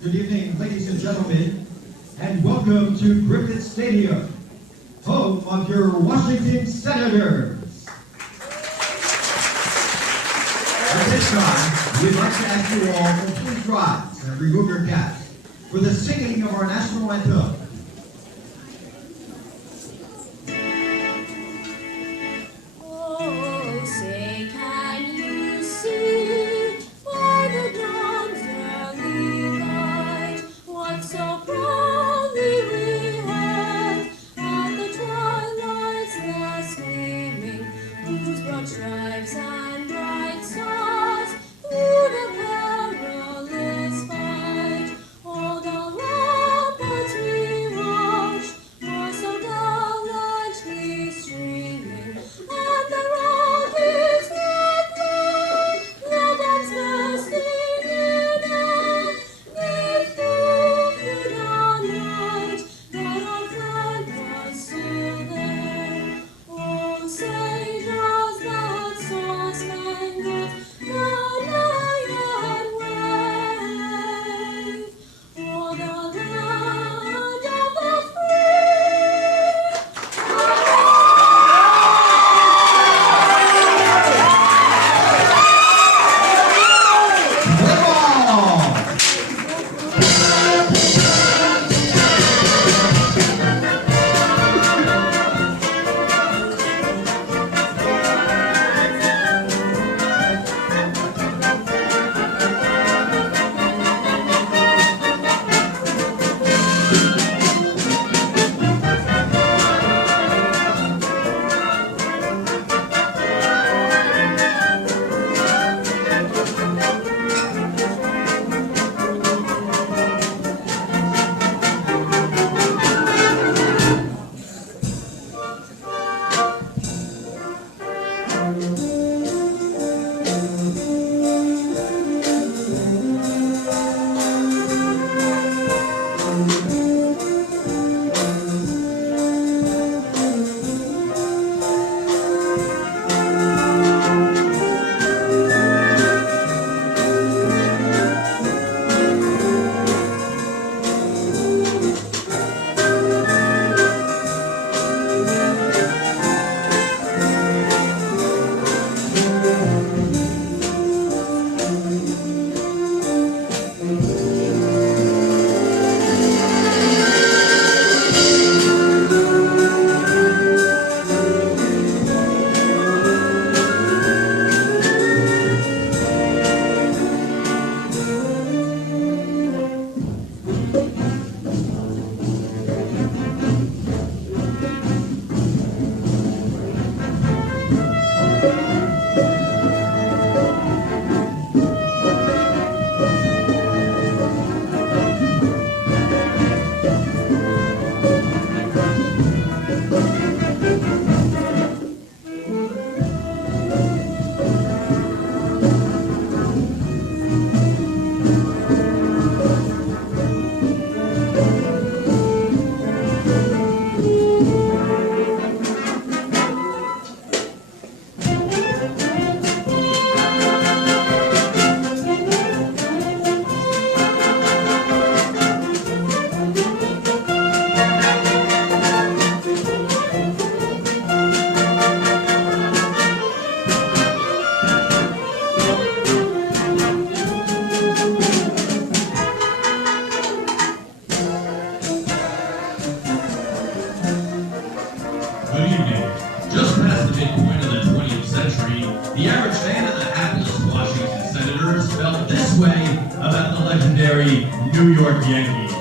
Good evening, ladies and gentlemen, and welcome to Griffith Stadium, home of your Washington Senators. At this time, we'd like to ask you all to please rise and remove your caps for the singing of our national anthem. Drives and bright stars through the perilous fight. All the ramparts we watched were so gallantly streaming, and the rockets that fly, the bombs bursting in air, they flew through the night, but our flag was still there. Oh, say does that star-spangled banner yet wave o'er the land of the free? Good evening. Just past the midpoint of the 20th century, the average fan of the hapless Washington Senators felt this way about the legendary New York Yankees.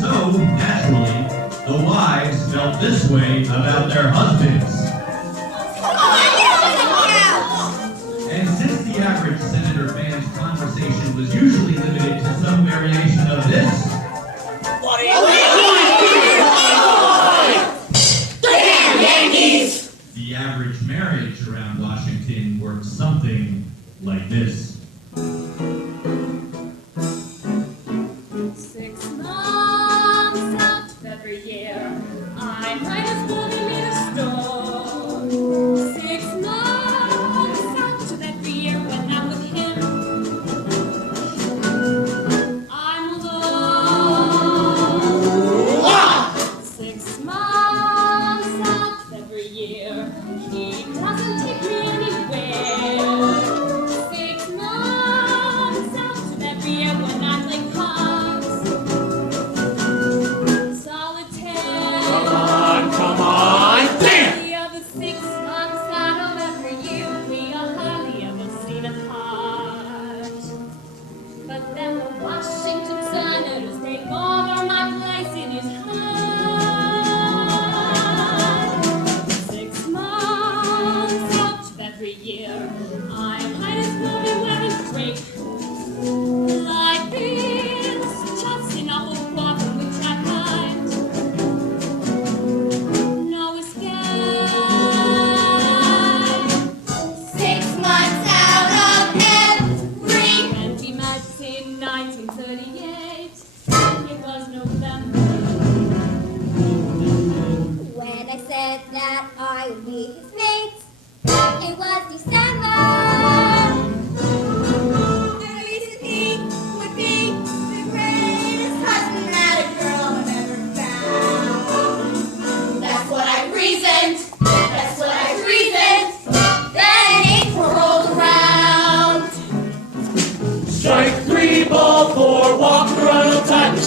So, naturally, the wives felt this way about their husbands. And since the average Senator fan's conversation was usually limited to some variation of this, What are you Damn Yankees! the average marriage around Washington worked something like this. 6 months out of every year, I might as well be made a store. 6 months out of every year when I'm with him,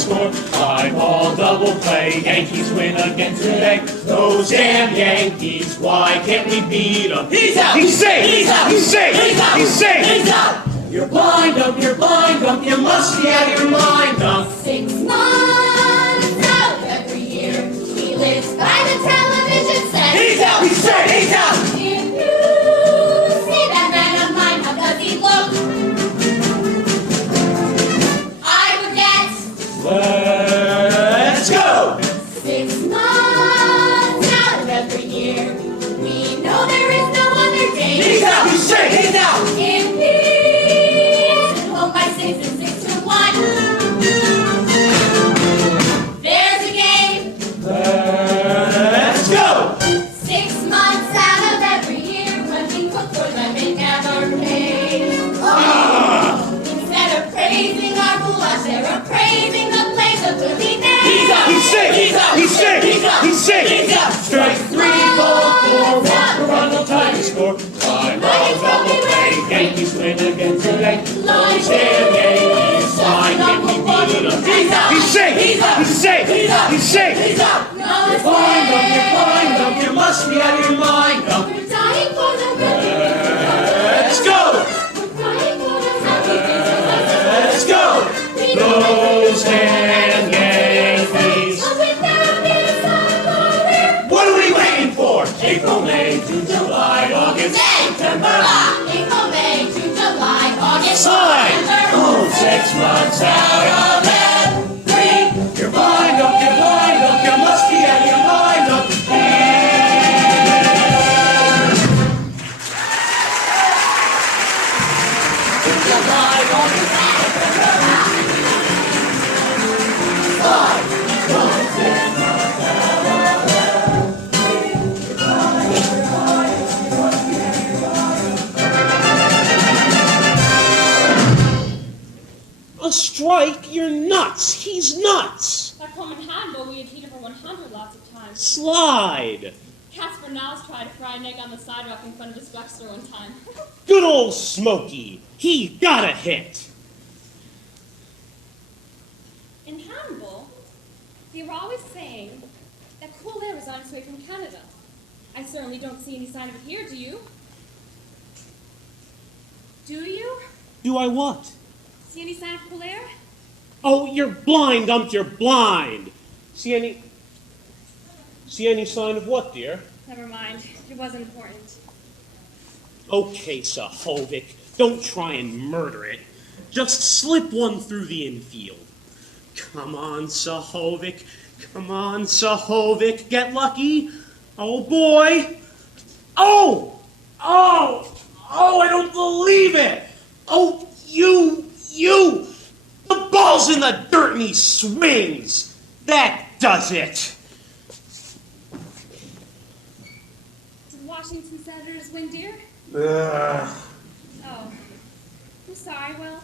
score. 5-ball double play, Yankees win again today. Those damn Yankees, why can't we beat them? He's out! He's safe! He's out! He's safe! He's out! He's safe! He's out! You're blind, you're blind, you must be out of your mind, 6 months out of every year, he lives by the television set. He's out! He's safe! He's out! If you see that man of mine, how does he look? I would guess Let's go! 6 months out of every year, we know there is no other day. He's out! He's safe! He's out! If he isn't home by 6 and 6 to 1, there's a game. Let's go! 6 months out of every year, when we cook for them, they never pay. Instead of praising our goulash, they're praising the place of Willie Name. He's out! He's safe! He's out! He's safe! He's out! He's safe! He's out! Strike 3, ball 4, walk around the time to score. 5 balls double play, Yankees win again today. Those damn Yankees, why can't we beat them? He's out! He's safe! He's out! He's safe! He's out! He's safe! He's out! You're blind, you must be out of your mind, We're dying for the Let's go! We're crying for the happy business. Let's go! We Those damn Yankees. But without this unfolding, What are we waiting for? April, May, June, July, August, September. April, May, June, July, August, Sign! September. Oh, 6 months out of every. You're blind, you must be out of your mind, A strike? You're nuts! He's nuts! Back home in handball, we had heated for 100 lots of times. Slide! Casper Niles tried to fry an egg on the sidewalk in front of his drugstore one time. Good old Smokey! He got a hit! In handball, they were always saying that cool air was on its way from Canada. I certainly don't see any sign of it here, do you? Do you? Do I what? See any sign of cool air? Oh, you're blind, you're blind! See any sign of what, dear? Never mind. It wasn't important. Okay, Sahovic, don't try and murder it. Just slip one through the infield. Come on, Sahovic. Come on, Sahovic. Get lucky. Oh, boy. Oh! Oh! Oh, I don't believe it! Oh, you! The ball's in the dirt and he swings! That does it! Did Washington Senators win, dear? Ugh. Oh. I'm sorry. Well,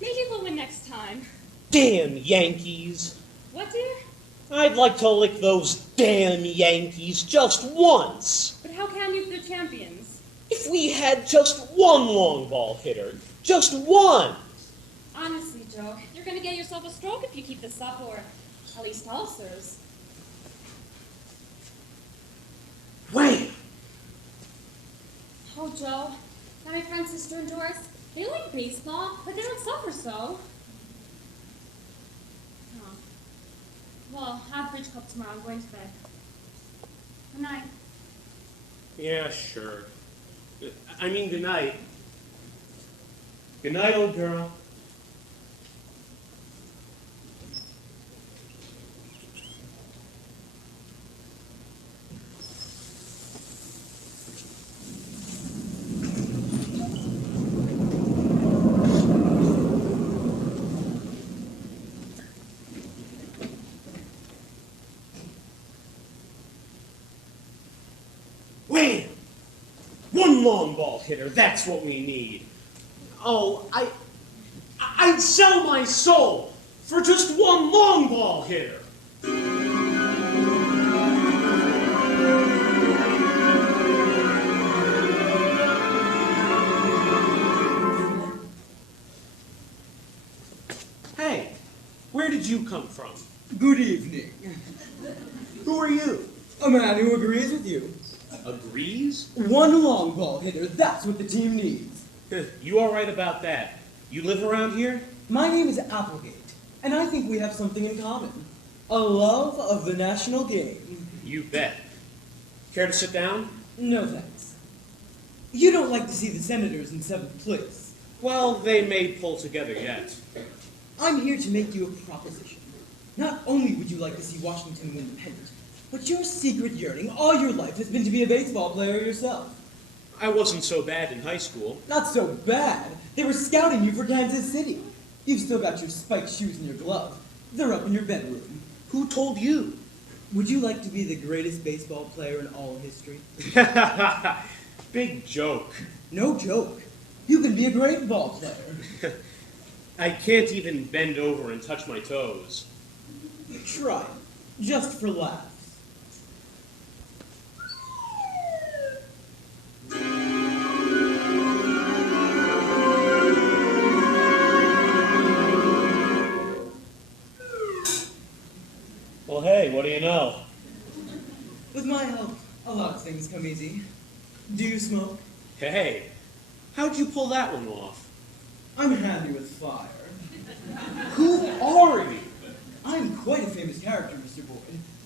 maybe we'll win next time. Damn Yankees. What, dear? I'd like to lick those damn Yankees just once. But how can you if they're champions? If we had just one long ball hitter. Just one. Honestly, Joe, you're going to get yourself a stroke if you keep this up, or at least ulcers. Wait. Oh, Joe, now my friend, sister, and Doris, they like baseball, but they don't suffer so. Oh. Well, have bridge club tomorrow. I'm going to bed. Good night. Yeah, sure. I mean, good night. Good night, old girl. Wham! One long ball hitter, that's what we need. Oh, I'd sell my soul for just one long ball hitter. Hey, where did did you come from? Good evening. Who are you? A man who agrees with you. Agrees? One long ball hitter, that's what the team needs. You all right about that? You live around here? My name is Applegate, and I think we have something in common. A love of the national game. You bet. Care to sit down? No thanks. You don't like to see the Senators in 7th place. Well, they may pull together yet. I'm here to make you a proposition. Not only would you like to see Washington win the pennant, but your secret yearning all your life has been to be a baseball player yourself. I wasn't so bad in high school. Not so bad. They were scouting you for Kansas City. You've still got your spiked shoes and your glove. They're up in your bedroom. Who told you? Would you like to be the greatest baseball player in all history? Big joke. No joke. You can be a great ball player. I can't even bend over and touch my toes. Try it, just for laughs. Well, hey, what do you know? With my help, a lot of things come easy. Do you smoke? Hey, how'd you pull that one off? I'm handy with fire. Who are you? I'm quite a famous character, Mr. Boyd.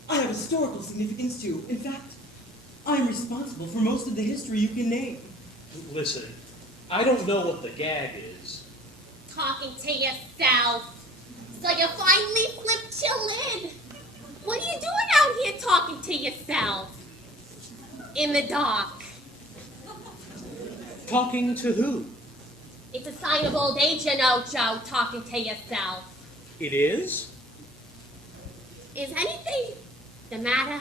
I have historical significance too. In fact, I'm responsible for most of the history you can name. Listen, I don't know what the gag is. Talking to yourself. So you finally flipped your lid. What are you doing out here talking to yourself? In the dark. Talking to who? It's a sign of old age, you know, Joe, talking to yourself. It is? Is anything the matter?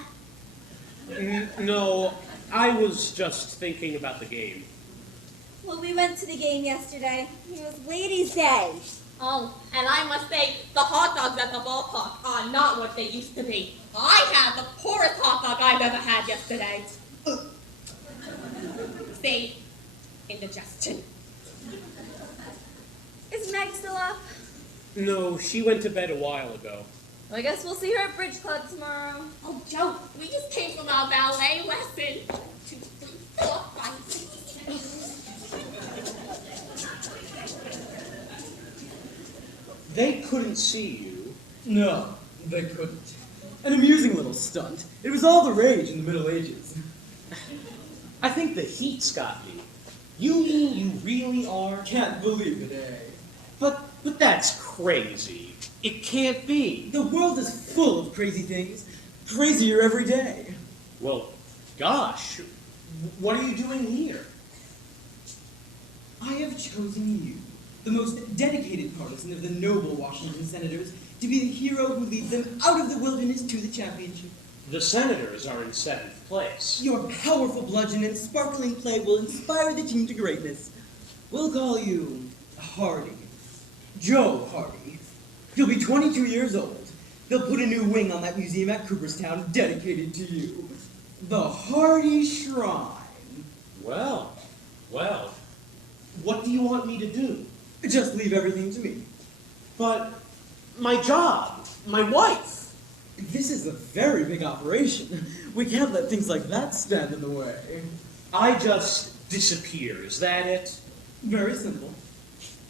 No, I was just thinking about the game. Well, we went to the game yesterday. It was Ladies' Day. Oh, and I must say, the hot dogs at the ballpark are not what they used to be. I had the poorest hot dog I've ever had yesterday. See, indigestion. Is Meg still up? No, she went to bed a while ago. Well, I guess we'll see her at Bridge Club tomorrow. Oh, Joe, we just came from our ballet lesson. 2, 3, 4, 5, 6. They couldn't see you. No, they couldn't. An amusing little stunt. It was all the rage in the Middle Ages. I think the heat's got me. You mean you really are? Can't believe it, eh? But that's crazy. It can't be. The world is full of crazy things. Crazier every day. Well, gosh, what are you doing here? I have chosen you, the most dedicated partisan of the noble Washington Senators, to be the hero who leads them out of the wilderness to the championship. The Senators are in 7th place. Your powerful bludgeon and sparkling play will inspire the team to greatness. We'll call you Hardy. Joe Hardy. You'll be 22 years old. They'll put a new wing on that museum at Cooperstown dedicated to you. The Hardy Shrine. Well, what do you want me to do? Just leave everything to me. But my job, my wife. This is a very big operation. We can't let things like that stand in the way. I just disappear, is that it? Very simple.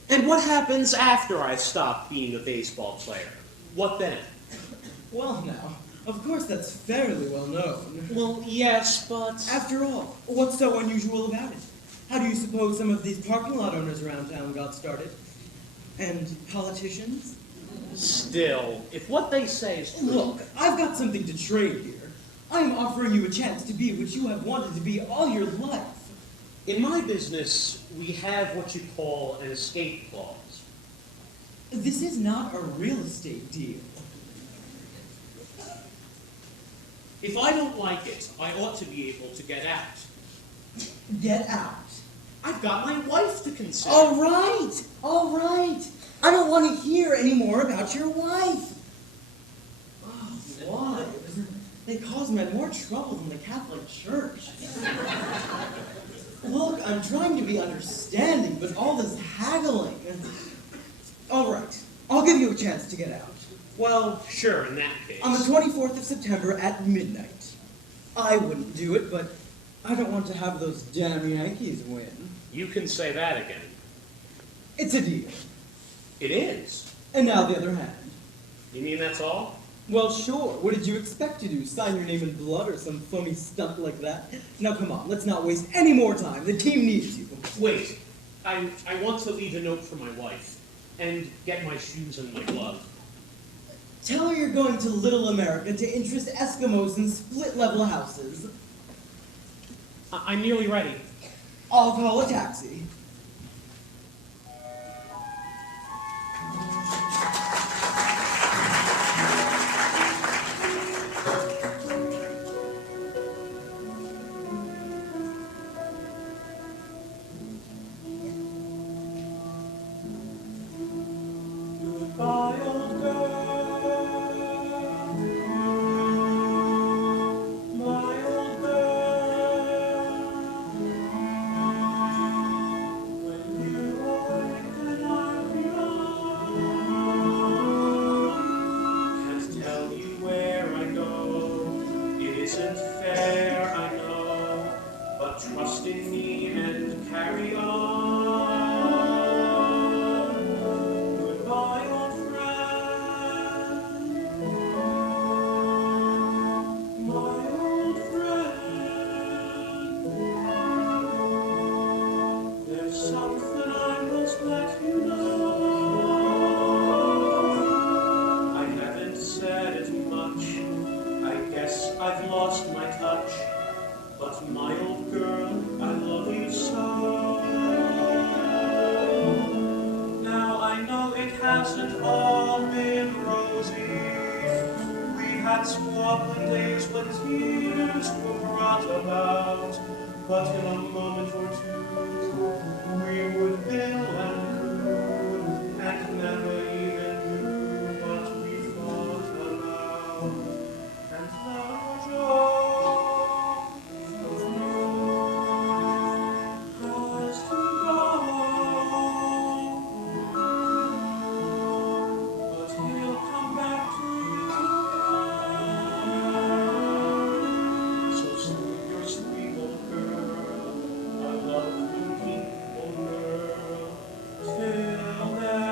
And what happens after I stop being a baseball player? What then? Well now, of course that's fairly well known. Well, yes, but... After all, what's so unusual about it? How do you suppose some of these parking lot owners around town got started? And politicians? Still, if what they say is true... Look, I've got something to trade here. I am offering you a chance to be what you have wanted to be all your life. In my business, we have what you call an escape clause. This is not a real estate deal. If I don't like it, I ought to be able to get out. Get out. I've got my wife to consider. All right. I don't want to hear any more about your wife. Oh, wives. They cause men more trouble than the Catholic Church. Look, I'm trying to be understanding, but all this haggling. All right, I'll give you a chance to get out. Well, Sure, in that case. on the 24th of September at midnight. I wouldn't do it, but I don't want to have those damn Yankees win. You can say that again. It's a deal. It is. And now the other hand. You mean that's all? Well, sure. What did you expect to do? Sign your name in blood or some phony stunt like that? Now, come on. Let's not waste any more time. The team needs you. Wait. I want to leave a note for my wife. And get my shoes and my glove. Tell her you're going to Little America to interest Eskimos in split-level houses. I'm nearly ready. I'll call a taxi. Goodbye, old girl. My old girl. When you awake and I'm beyond, can't tell you where I go. It isn't fair, I know, but trust in me and carry on. Goodbye, old friend. My old friend. There's something I must let you know. I haven't said it much. I guess I've lost my touch. But my old girl, I love you so. Now I know it hasn't all been rosy. We had squabbling days when tears were brought about. But in a moment or two, we would bill and coo, and never even knew what we thought about. And now joy of you has to go. But he'll come back to you. So sleep your sweet old girl. I love you, keep old girl. Till then.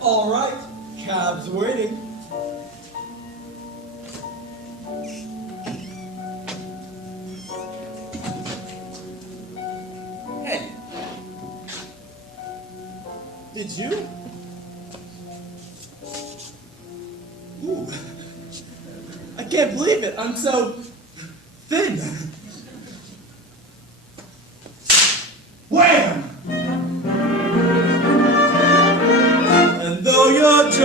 All right. Cab's waiting. Hey. Did you? Ooh. I can't believe it. I'm so thin. Wham! And though your Joe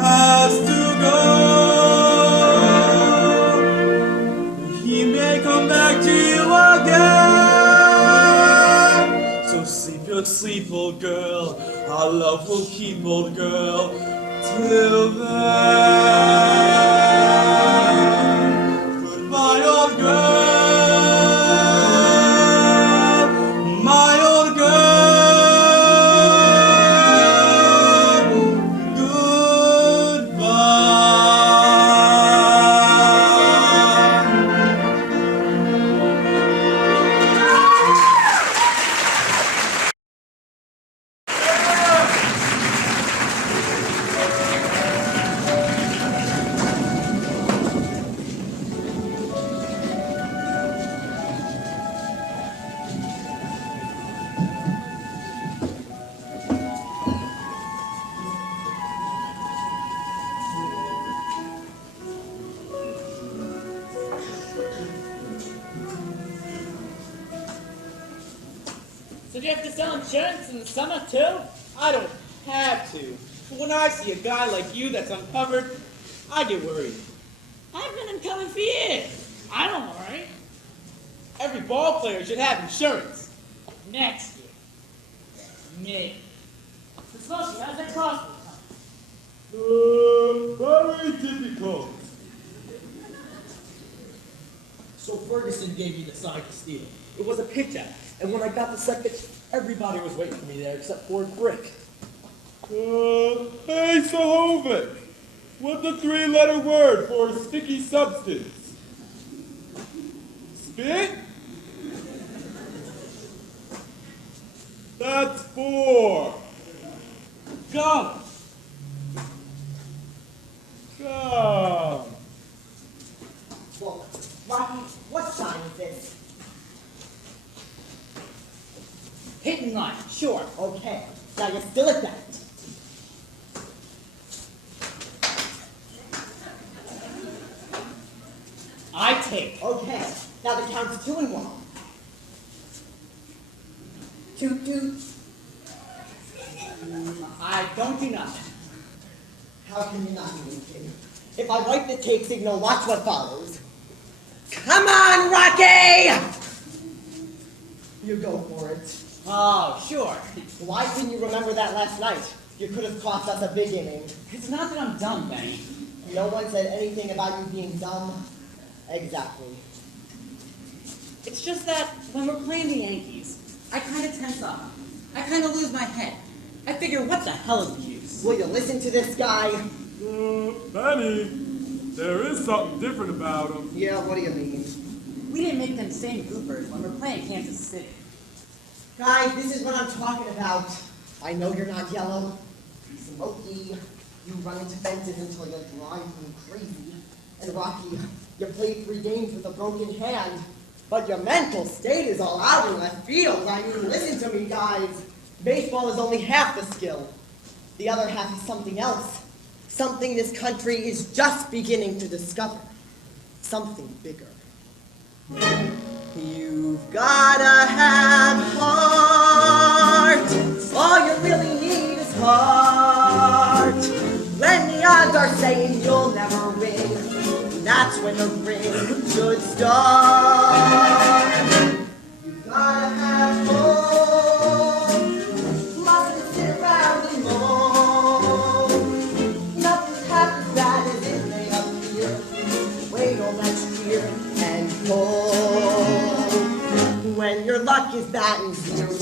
has to go, he may come back to you again. So sleep your sleep, old girl. Our love will keep, old girl, till then. Goodbye, old girl. My old girl. So do you have to sell insurance in the summer too? I don't have to. But when I see a guy like you that's uncovered, I get worried. I've been uncovered for years. I don't worry. Every ball player should have insurance. Next year. Me. Especially as a cost me. Very difficult. So Ferguson gave you the sign to steal. It was a pitch-out, and when I got the second, everybody was waiting for me there except for Brick. Hey, Sahovic, what's the three-letter word for a sticky substance? Spit? That's 4. Gum. Gum. Well, Rocky, what sign is this? Hit and run, sure. Okay, now you're still at that. I take. Okay, now the count's 2 and 1. Toot toot. I don't do nothing. How can you not do anything? If I write the tape signal, watch what follows. Come on, Rocky! You go for it. Oh, sure. Why didn't you remember that last night? You could have cost us a big inning. It's not that I'm dumb, Benny. No one said anything about you being dumb. Exactly. It's just that when we're playing the Yankees, I kind of tense up. I kind of lose my head. I figure, what the hell is the use? Will you listen to this guy? Benny, there is something different about him. Yeah, what do you mean? We didn't make them same goofers when we're playing Kansas City. Guys, this is what I'm talking about. I know you're not yellow, smoky, you run into fences until you drive me crazy. And Rocky, you played 3 games with a broken hand, but your mental state is all out in left field. I mean, listen to me, guys. Baseball is only half the skill. The other half is something else. Something this country is just beginning to discover. Something bigger. You've gotta have heart. All you really need is heart. When the odds are saying you'll never win, that's when the grin should start. You've gotta have hope. Mustn't sit around and moan. Nothing's half as bad as it may appear. Wait all that cheer and hope. When your luck is batting 0,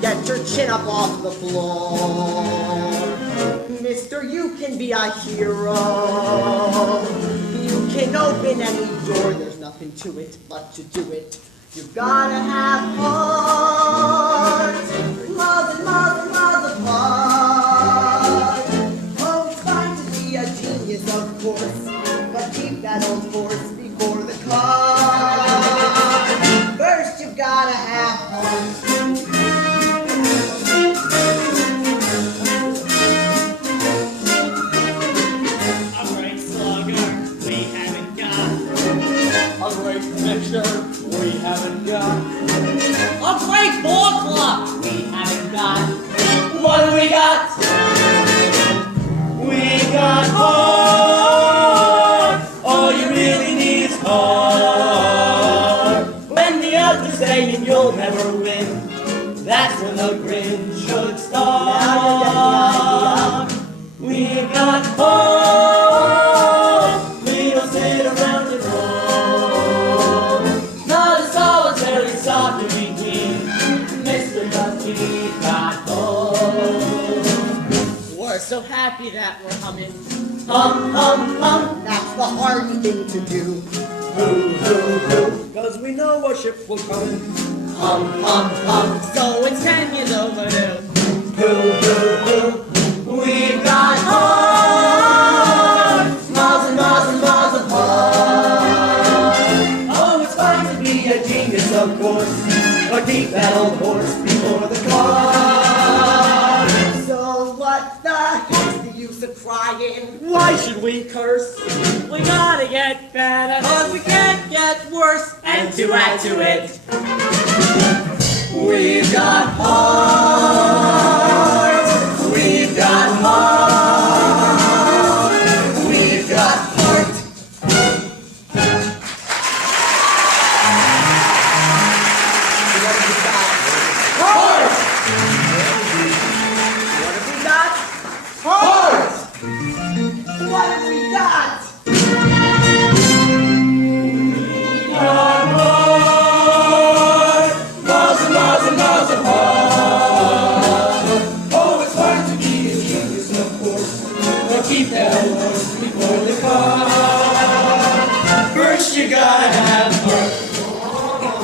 get your chin up off the floor. Mister, you can be a hero. You can open any door. There's nothing to it but to do it. You've gotta have heart. Love and love and love of heart. Oh, it's fine to be a genius, of course, but keep that old horse before the cart. First, you've gotta have heart. A great mixer, we haven't got. A great ball club, we haven't got. What do we got? We got heart. All you really need is heart. When the odds are saying you'll never win, that's when the grin should start. We got heart. We don't sit around and roll. Not a solitary soccer team. Mr. Dusty got home. We're so happy that we're humming. Hum, hum, hum. That's the hard thing to do. Hoo, hoo, hoo. Cause we know a ship will come. Hum, hum, hum. So it's 10 years overdue. Hoo, hoo, hoo. We've got heart. Miles and miles and miles of heart. Oh, it's fine to be a genius, of course, but keep that old horse before the car. So what the heck's the use of crying? Why should we curse? We gotta get better, cause we can't get worse. And to add to it, we've got heart. We've got heart. We've got heart. What have we got? have her.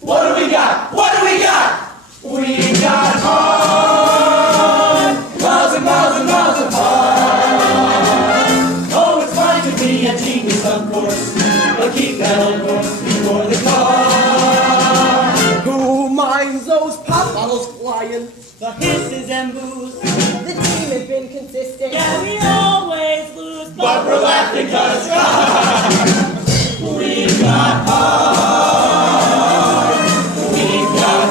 What do we got? What do we got? We got heart, miles and miles and miles of heart. Oh, it's fine to be a genius, of course, but keep that on course before the car. Who minds those pop bottles flying? The hisses and boos. The team has been consistent. Yeah, we always lose, But we're laughing 'cause we got heart. We got heart. We got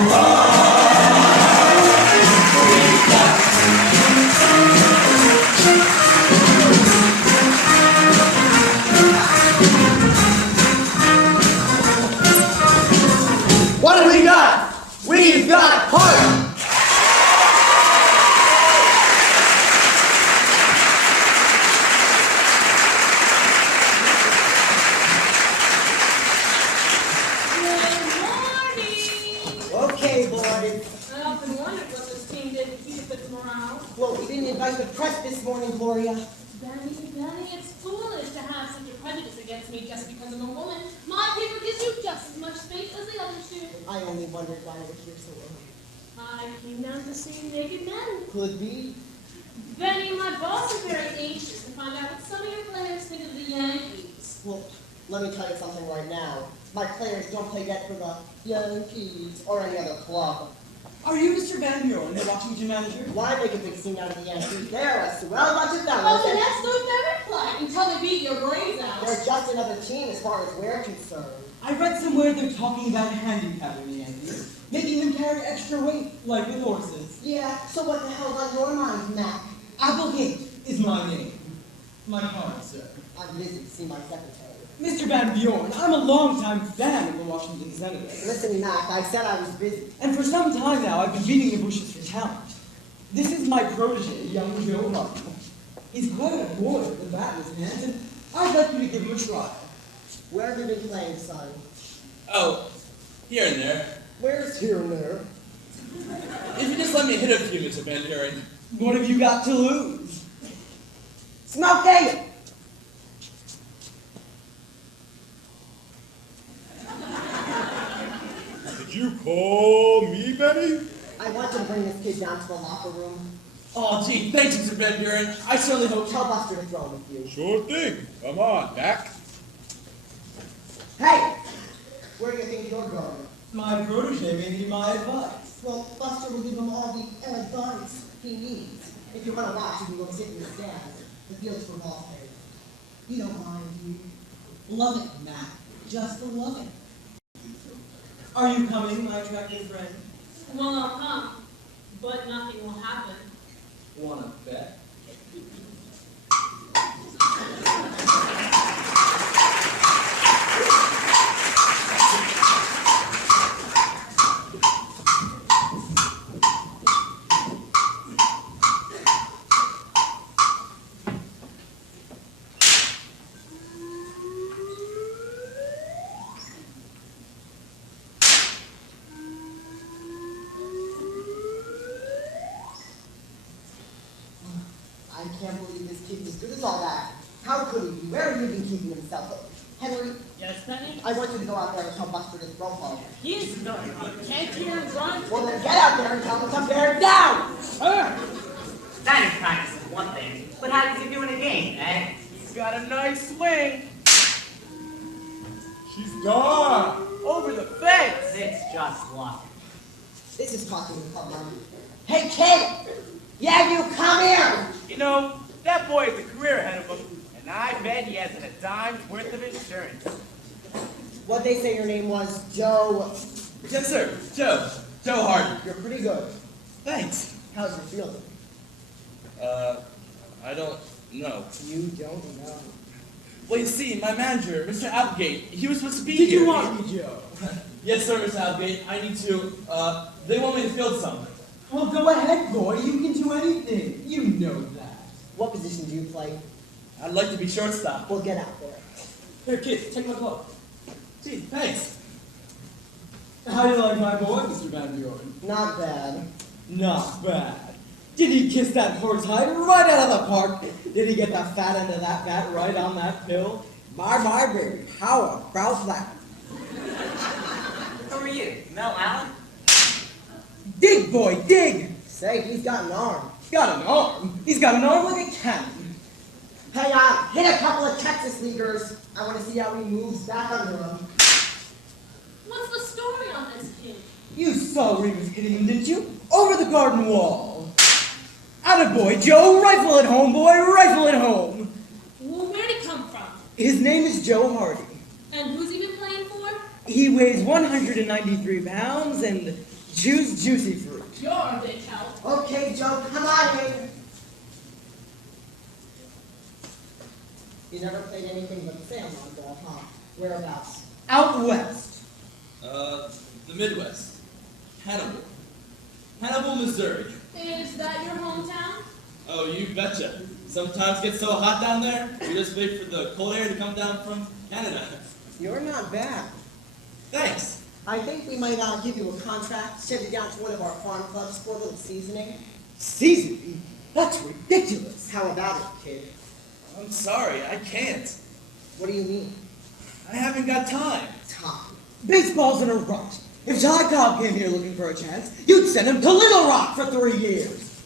What do we got? We've got heart. Okay, boys. I often wondered what this team did to keep its morale. Well, we didn't invite the press this morning, Gloria. Benny, it's foolish to have such a prejudice against me just because I'm a woman. My paper gives you just as much space as the others do. I only wondered why we're here so early. I came down to see naked men. Could be. Benny, my boss is very anxious to find out what some of your players think of the Yankees. Well, let me tell you something right now. My players don't play yet for the Yankees or any other club. Are you Mr. Van Buren, the Washington manager? Why make a big scene out of the Yankees? They're a swell bunch of Well, fellas. the and next those never play until they beat your brains out. They're just another team as far as we're concerned. I read somewhere they're talking about handicapping the Yankees, making them carry extra weight, like with horses. Yeah, so what the hell's on your mind, Mac? Applegate is my name. My card, sir. I'm busy. See my secretary. Mr. Van Buren, I'm a longtime fan of the Washington Senators. Listen, Mac, I said I was busy. And for some time now, I've been beating the bushes for talent. This is my protege, young Joe Hardy. He's quite a boy with the bat in his hands, and I'd like you to give him a try. Where have you been playing, son? Oh, here and there. Where's here and there? If you just let me hit a few, Mr. Van Buren. What have you got to lose? Smoking! Did you call me, Betty? I want you to bring this kid down to the locker room. Oh, gee, thanks, Mr. Van Buren. I certainly hope... Tell Buster to throw him with you. Sure thing. Come on, Mac. Hey! Where do you think you're going? My protege may need my advice. Well, Buster will give him all the advice he needs. If you want to watch, you can go sit in the stands. The field's for ball players. You don't mind, do you? Love it, Mac. Just love it. Are you coming, my attractive friend? Well, I'll come, but nothing will happen. Wanna bet? I can't believe this kid's as good as all that. How could he be? Where have you been keeping himself? Henry, Yes, Benny? I want you to go out there and tell Buster to throw home. He's not. Can't hear him run. Well, then get out there and tell him to bear down! Batting practice is one thing, but how does he do in a game, eh? He's got a nice swing. She's gone. Over the fence. It's just luck. This is talking to club money. Hey, kid! Yeah, you come here! You know, that boy has a career ahead of him, and I bet he hasn't a dime's worth of insurance. What'd they say your name was? Joe? Yes, sir. Joe. Joe Hardy. You're pretty good. Thanks. How's your feeling? I don't know. You don't know. Well, you see, my manager, Mr. Applegate, he was supposed to be Did here. you want me, Joe? Yes, sir, Mr. Applegate. I need to, they want me to field something. Well, go ahead, boy. You can do anything. You know that. What position do you play? I'd like to be shortstop. Well, get out there. Here, kids, take my glove. Gee, thanks. How do you like my boy, Mr. Van Buren? Not bad. Not bad. Did he kiss that horse hide right out of the park? Did he get the fat end of that bat right on that pill? My, baby, how about that? Who are you, Mel Allen? Dig, boy, dig! Say, he's got an arm. Got an arm? He's got an arm like a cannon. Hey, hit a couple of Texas leaguers. I want to see how he moves back under him. What's the story on this kid? You saw where he was hitting him, didn't you? Over the garden wall. Attaboy, Joe, rifle at home, boy, rifle at home. Well, where'd he come from? His name is Joe Hardy. And who's he been playing for? He weighs 193 pounds and chews juicy fruit. You're a big help. Okay, Joe, come on in. You never played anything but Sam on ball, huh? Whereabouts? Out west. The Midwest. Hannibal. Hannibal, Missouri. Is that your hometown? Oh, you betcha. Sometimes it gets so hot down there, we just wait for the cold air to come down from Canada. You're not bad. Thanks. I think we might give you a contract, send you down to one of our farm clubs for a little seasoning. Seasoning? That's ridiculous. How about it, kid? I'm sorry, I can't. What do you mean? I haven't got time. Time. Baseball's in a rut. If Ty Cobb came here looking for a chance, you'd send him to Little Rock for 3 years.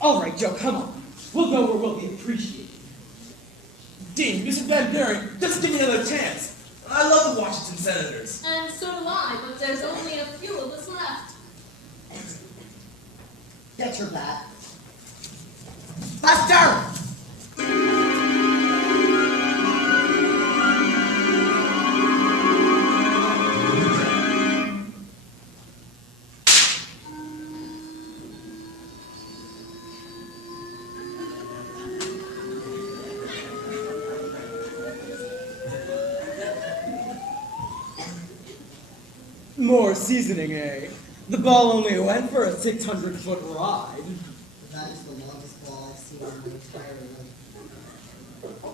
All right, Joe, come on. We'll go where we'll be appreciated. Dean, Mr. Van Buren, just give me another chance. I love the Washington Senators. And so do I, but there's only a few of us left. Get your bat. Buster! More seasoning, eh? The ball only went for a 600-foot ride. That is the longest ball I've seen in my entire life.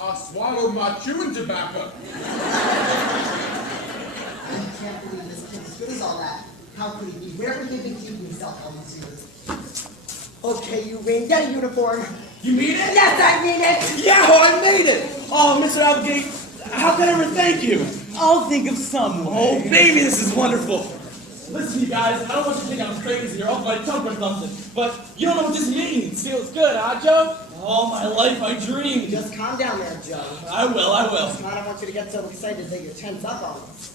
I swallowed my chewing tobacco. I can't believe this kid's as good as all that. How could he be? Where could he have been keeping himself all these years? Okay, you Wayne, get a uniform. You mean it? Yes, I mean it! Yeah, I made it! Oh, Mr. Applegate, how can I ever thank you? I'll think of some way. Oh, baby, this is wonderful. Listen, you guys, I don't want you to think I'm crazy or off my tongue or something, but you don't know what this means. Feels good, huh, Joe? All my life I dreamed. Just calm down there, Joe. I will. I don't want you to get so excited that you're tense up on us.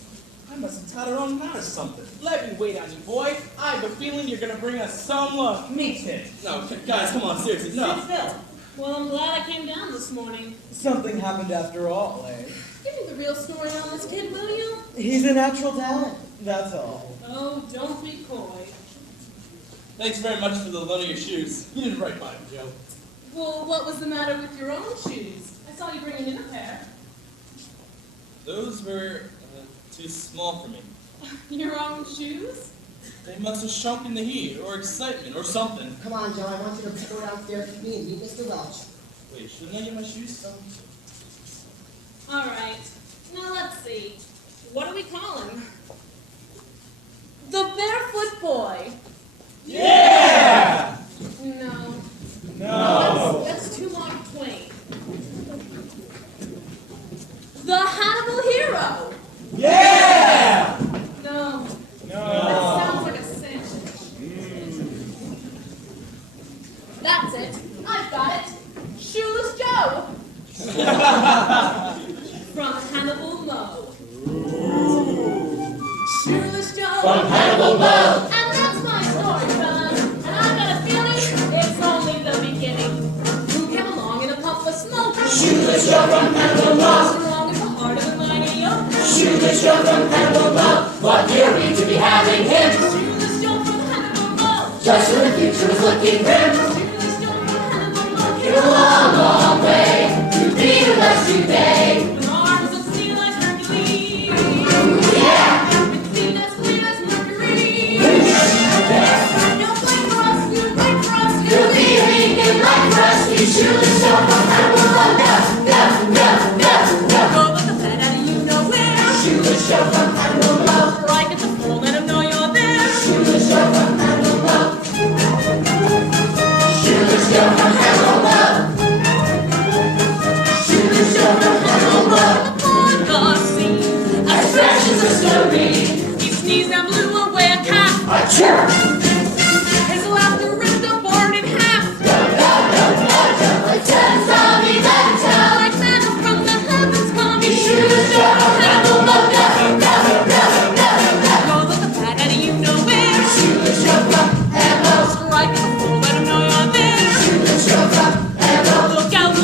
I must have tied her on knot or something. Let me wait on you, boy. I have a feeling you're gonna bring us some luck. Me too. No, guys, come on, seriously, no. Sit still. Well, I'm glad I came down this morning. Something happened after all, eh? Give me the real story on this kid, will you? He's a natural talent, that's all. Oh, don't be coy. Thanks very much for the loan of your shoes. You did right by them, Joe. Well, what was the matter with your own shoes? I saw you bringing in a pair. Those were too small for me. Your own shoes? They must have shrunk in the heat, or excitement, or something. Come on, Joe, I want you to go downstairs with me and meet Mr. Welch. Wait, shouldn't I get my shoes? All right. Now let's see. What do we call him? The Barefoot Boy. Yeah! No. No. That's too Mark Twain. The Hannibal Hero. Yeah! No. No. That sounds like a sandwich. That's it. I've got it. Shoeless Joe. From Hannibal Moe. Shoeless Joe. From Hannibal Moe. And that's my story, fellas. And I've got a feeling it's only the beginning. Who came along in a puff of smoke? Shoeless Joe from Hannibal Moe. Strong as the heart of a mighty oak. Shoeless Joe from Hannibal Moe. What fury to be having him. Shoeless Joe from Hannibal Moe. Just when the future was looking grim. Shoeless Joe from Hannibal Moe. Came a long, long way to be with us today. With arms of steel as Hercules. Yeah! With feet as clean as Mercury. Yeah! You'll wait for us, you'll wait for us, You'll be a beacon light for us. We shoeless Joe from Hannibal Moe. No, no, no, no, no. Go like a bat out of you nowhere. will wear a cap. His laughter ripped the barn in half. Like manna from the heavens coming. Go look a pat at you nowhere. Strike the fool, let him know you're there. Look out,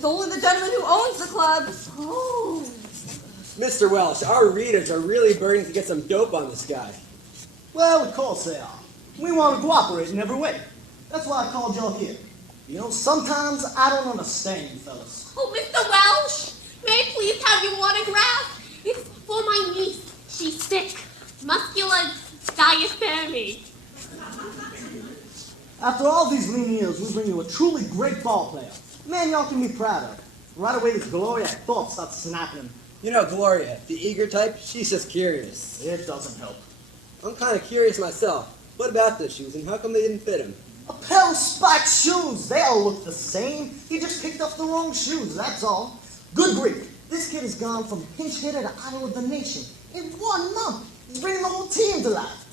It's only the gentleman who owns the club. Oh. Mr. Welsh, our readers are really burning to get some dope on this guy. Well, of course they are. We want to cooperate in every way. That's why I called y'all here. You know, sometimes I don't understand you fellas. Oh, Mr. Welsh, may I please have your autograph? It's for my niece. She's sick. Muscular diathermy. After all these lean years, we bring you a truly great ball player. Man, y'all can be proud of. Right away, this Gloria thought starts snapping him. You know, Gloria, the eager type, she's just curious. It doesn't help. I'm kind of curious myself. What about those shoes, and how come they didn't fit him? A pair of spiked shoes. They all look the same. He just picked up the wrong shoes, that's all. Good grief. This kid has gone from pinch hitter to idol of the nation in 1 month. He's bringing the whole team to life.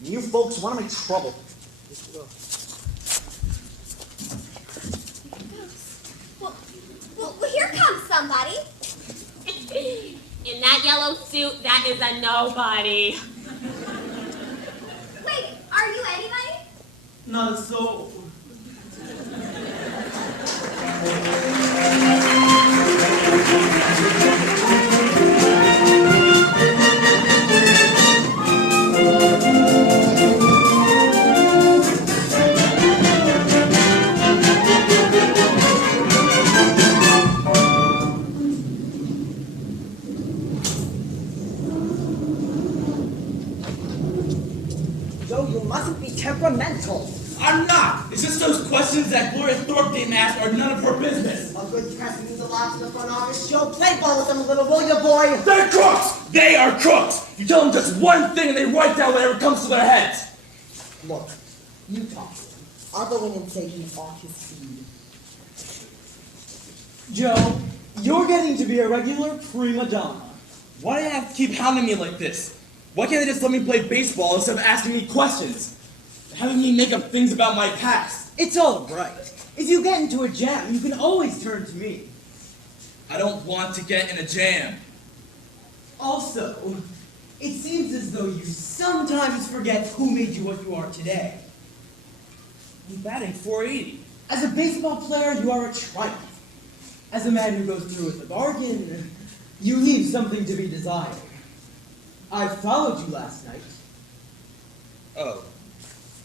You folks want to make trouble. Well, here comes somebody. In that yellow suit, that is a nobody. Wait, are you anybody? Not a soul. Joe, you mustn't be temperamental. I'm not. It's just those questions that Gloria Thorpe didn't ask are none of her business. A good press means a lot to the front office. Joe, play ball with them a little, will you, boy? They're crooks! They are crooks! You tell them just one thing and they write down whatever comes to their heads. Look, you talk to him. I'll go in and say he's off his feed. Joe, you're getting to be a regular prima donna. Why do you have to keep hounding me like this? Why can't they just let me play baseball instead of asking me questions? Having me make up things about my past. It's all right. If you get into a jam, you can always turn to me. I don't want to get in a jam. Also, it seems as though you sometimes forget who made you what you are today. I'm batting .480. As a baseball player, you are a triumph. As a man who goes through with the bargain, you leave something to be desired. I followed you last night. Oh.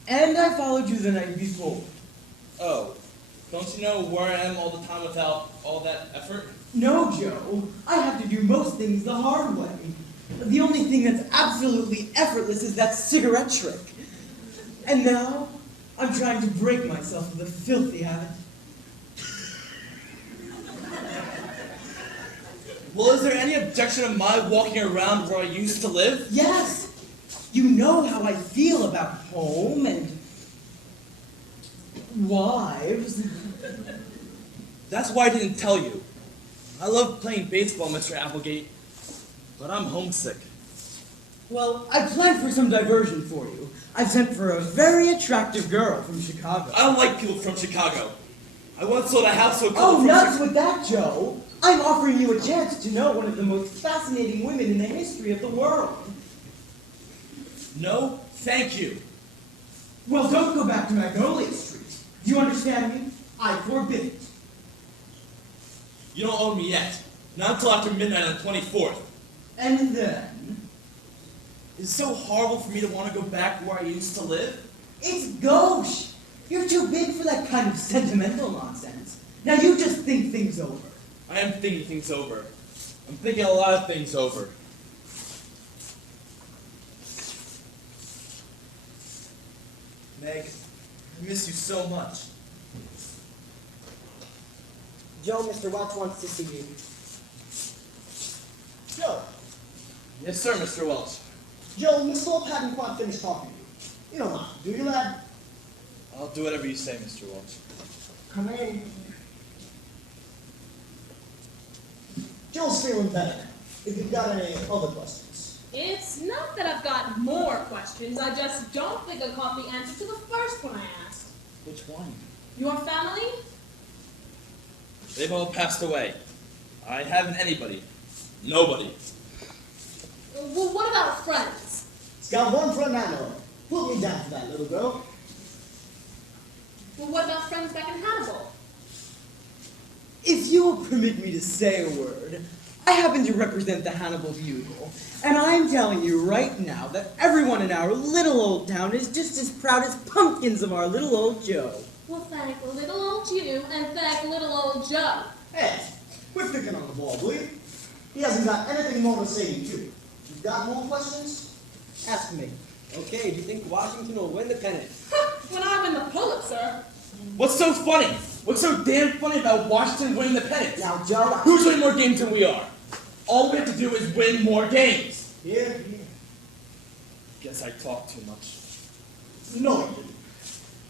And I followed you the night before. Oh. Don't you know where I am all the time without all that effort? No, Joe. I have to do most things the hard way. The only thing that's absolutely effortless is that cigarette trick. And now, I'm trying to break myself of the filthy habit. Well, is there any objection to my walking around where I used to live? Yes! You know how I feel about home and wives. That's why I didn't tell you. I love playing baseball, Mr. Applegate, but I'm homesick. Well, I planned for some diversion for you. I've sent for a very attractive girl from Chicago. I don't like people from Chicago. I once sold a house to a couple Oh, from nuts with that, Joe! I'm offering you a chance to know one of the most fascinating women in the history of the world. No, thank you. Well, don't go back to Magnolia Street. Do you understand me? I forbid it. You don't own me yet. Not until after midnight on the 24th. And then? Is it so horrible for me to want to go back where I used to live? It's gauche. You're too big for that kind of sentimental nonsense. Now you just think things over. I am thinking things over. I'm thinking a lot of things over. Meg, I miss you so much. Joe, Mr. Welch wants to see you. Joe, Yes, sir, Mr. Welch. Joe, Miss Thorpe hadn't quite finished talking to you. You don't mind, do you, lad? I'll do whatever you say, Mr. Welch. Come in. Joe's feeling better now. If you've got any other questions. It's not that I've got more questions, I just don't think I caught the answer to the first one I asked. Which one? Your family? They've all passed away. I haven't anybody. Nobody. Well, what about friends? He's got one friend I know. Put me down for that, little girl. Well, what about friends back in Hannibal? If you will permit me to say a word, I happen to represent the Hannibal Bugle, and I'm telling you right now that everyone in our little old town is just as proud as pumpkins of our little old Joe. Well, thank little old you, and thank little old Joe. Ed, quit picking on the ball, will you? He hasn't got anything more to say to you. You've got more questions? Ask me. Okay, do you think Washington will win the pennant? When I win the Pulitzer. What's so funny? What's so damn funny about Washington winning the pennant? Now, Joe, Who's winning more games than we are? All we have to do is win more games. Here. Guess I talk too much. No, you didn't.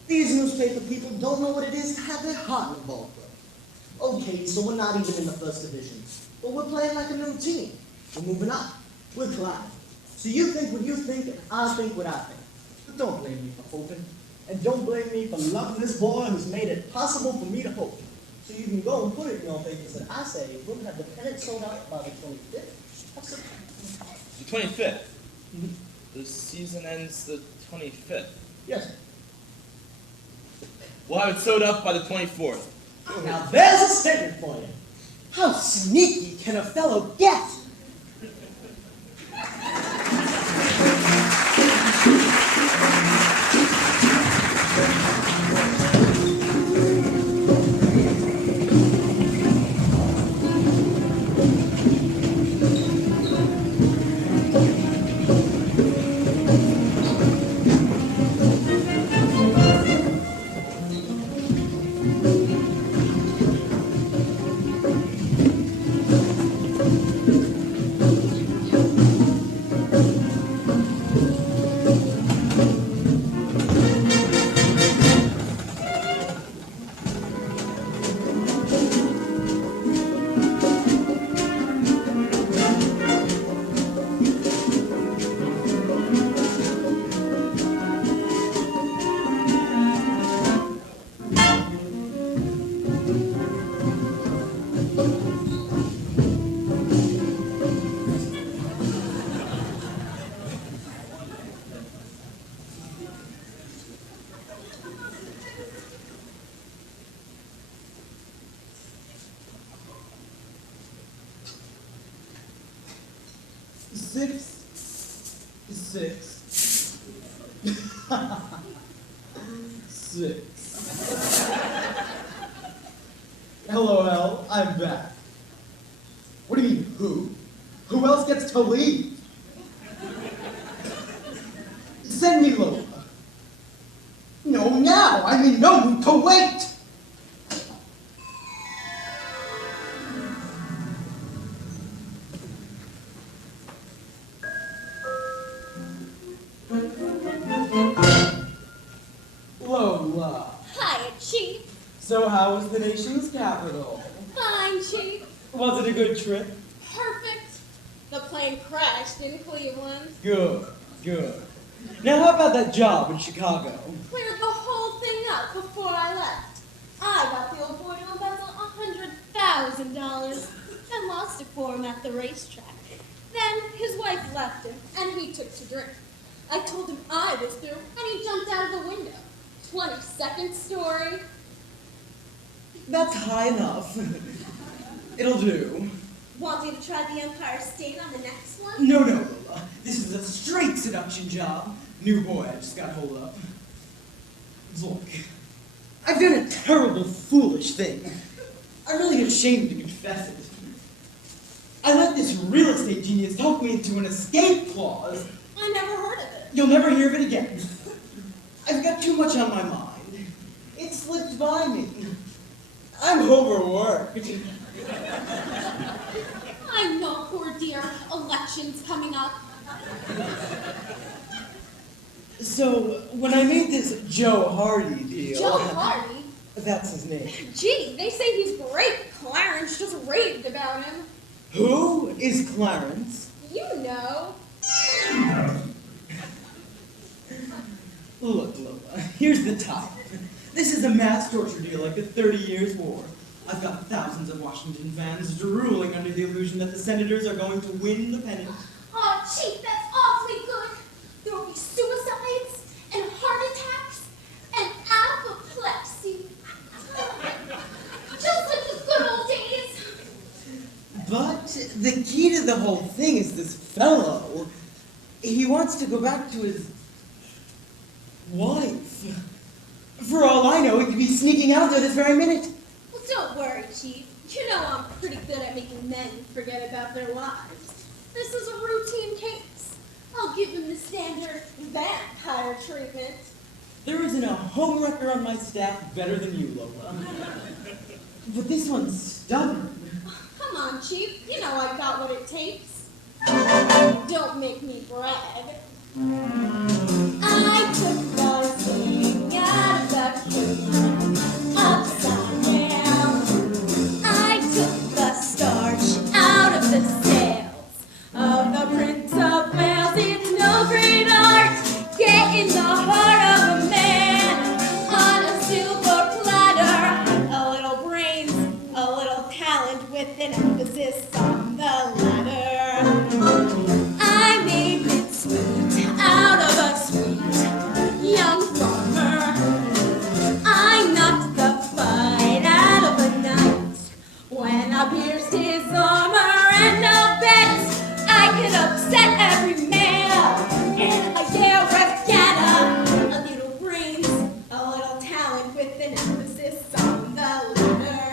These newspaper people don't know what it is to have their heart in the ball club. Okay, so we're not even in the first division, but we're playing like a new team. We're moving up. We're climbing. So you think what you think, and I think what I think. But don't blame me for hoping. And don't blame me for loving this boy who's made it possible for me to hope. So you can go and put it in your papers that I say we'll have the pennant sold out by the 25th. The 25th? The season ends the 25th? Yes. We'll have it sewed up by the 24th. Now there's a statement for you. How sneaky can a fellow get? LOL, I'm back. What do you mean, who? Who else gets to leave? Send me Lola. No, now! I mean, no need to wait! Lola. Hiya, Chief. So how was the nation's capital? Fine, Chief. Was it a good trip? Perfect. The plane crashed in Cleveland. Good, good. Now how about that job in Chicago? Cleared the whole thing up before I left. I got the old boy to embezzle $100,000 and lost it for him at the racetrack. Then his wife left him, and he took to drink. I told him I was through, and he jumped out of the window. 22nd story. That's high enough. It'll do. Want me to try the Empire State on the next one? No, Lola. This is a straight seduction job. New boy I just got hold of. Look, I've done a terrible, foolish thing. I'm really ashamed to confess it. I let this real estate genius talk me into an escape clause. I never heard of it. You'll never hear of it again. I've got too much on my mind. It slipped by me. I'm overworked. I know, poor dear. Election's coming up. So, when I made this Joe Hardy deal... Joe Hardy? That's his name. Gee, they say he's great. Clarence just raved about him. Who is Clarence? You know. Look, Lola, here's the top. This is a mass torture deal like the 30 Years' War. I've got thousands of Washington fans drooling under the illusion that the Senators are going to win the pennant. Oh, Chief, that's awfully good. There will be suicides and heart attacks and apoplexy. Just like the good old days. But the key to the whole thing is this fellow. He wants to go back to his wife. For all I know, he could be sneaking out there this very minute. Well, don't worry, Chief. You know I'm pretty good at making men forget about their wives. This is a routine case. I'll give him the standard vampire treatment. There isn't a homewrecker on my staff better than you, Lola. But this one's stubborn. Come on, Chief. You know I got what it takes. Don't make me brag. I took the singing out of the talent with an emphasis on the latter. I made mincemeat out of a sweet young farmer. I knocked the fight out of a knight when I pierced his armor, and I'll bet I could upset every man in a Yale regatta. A little brains, a little talent with an emphasis on the latter.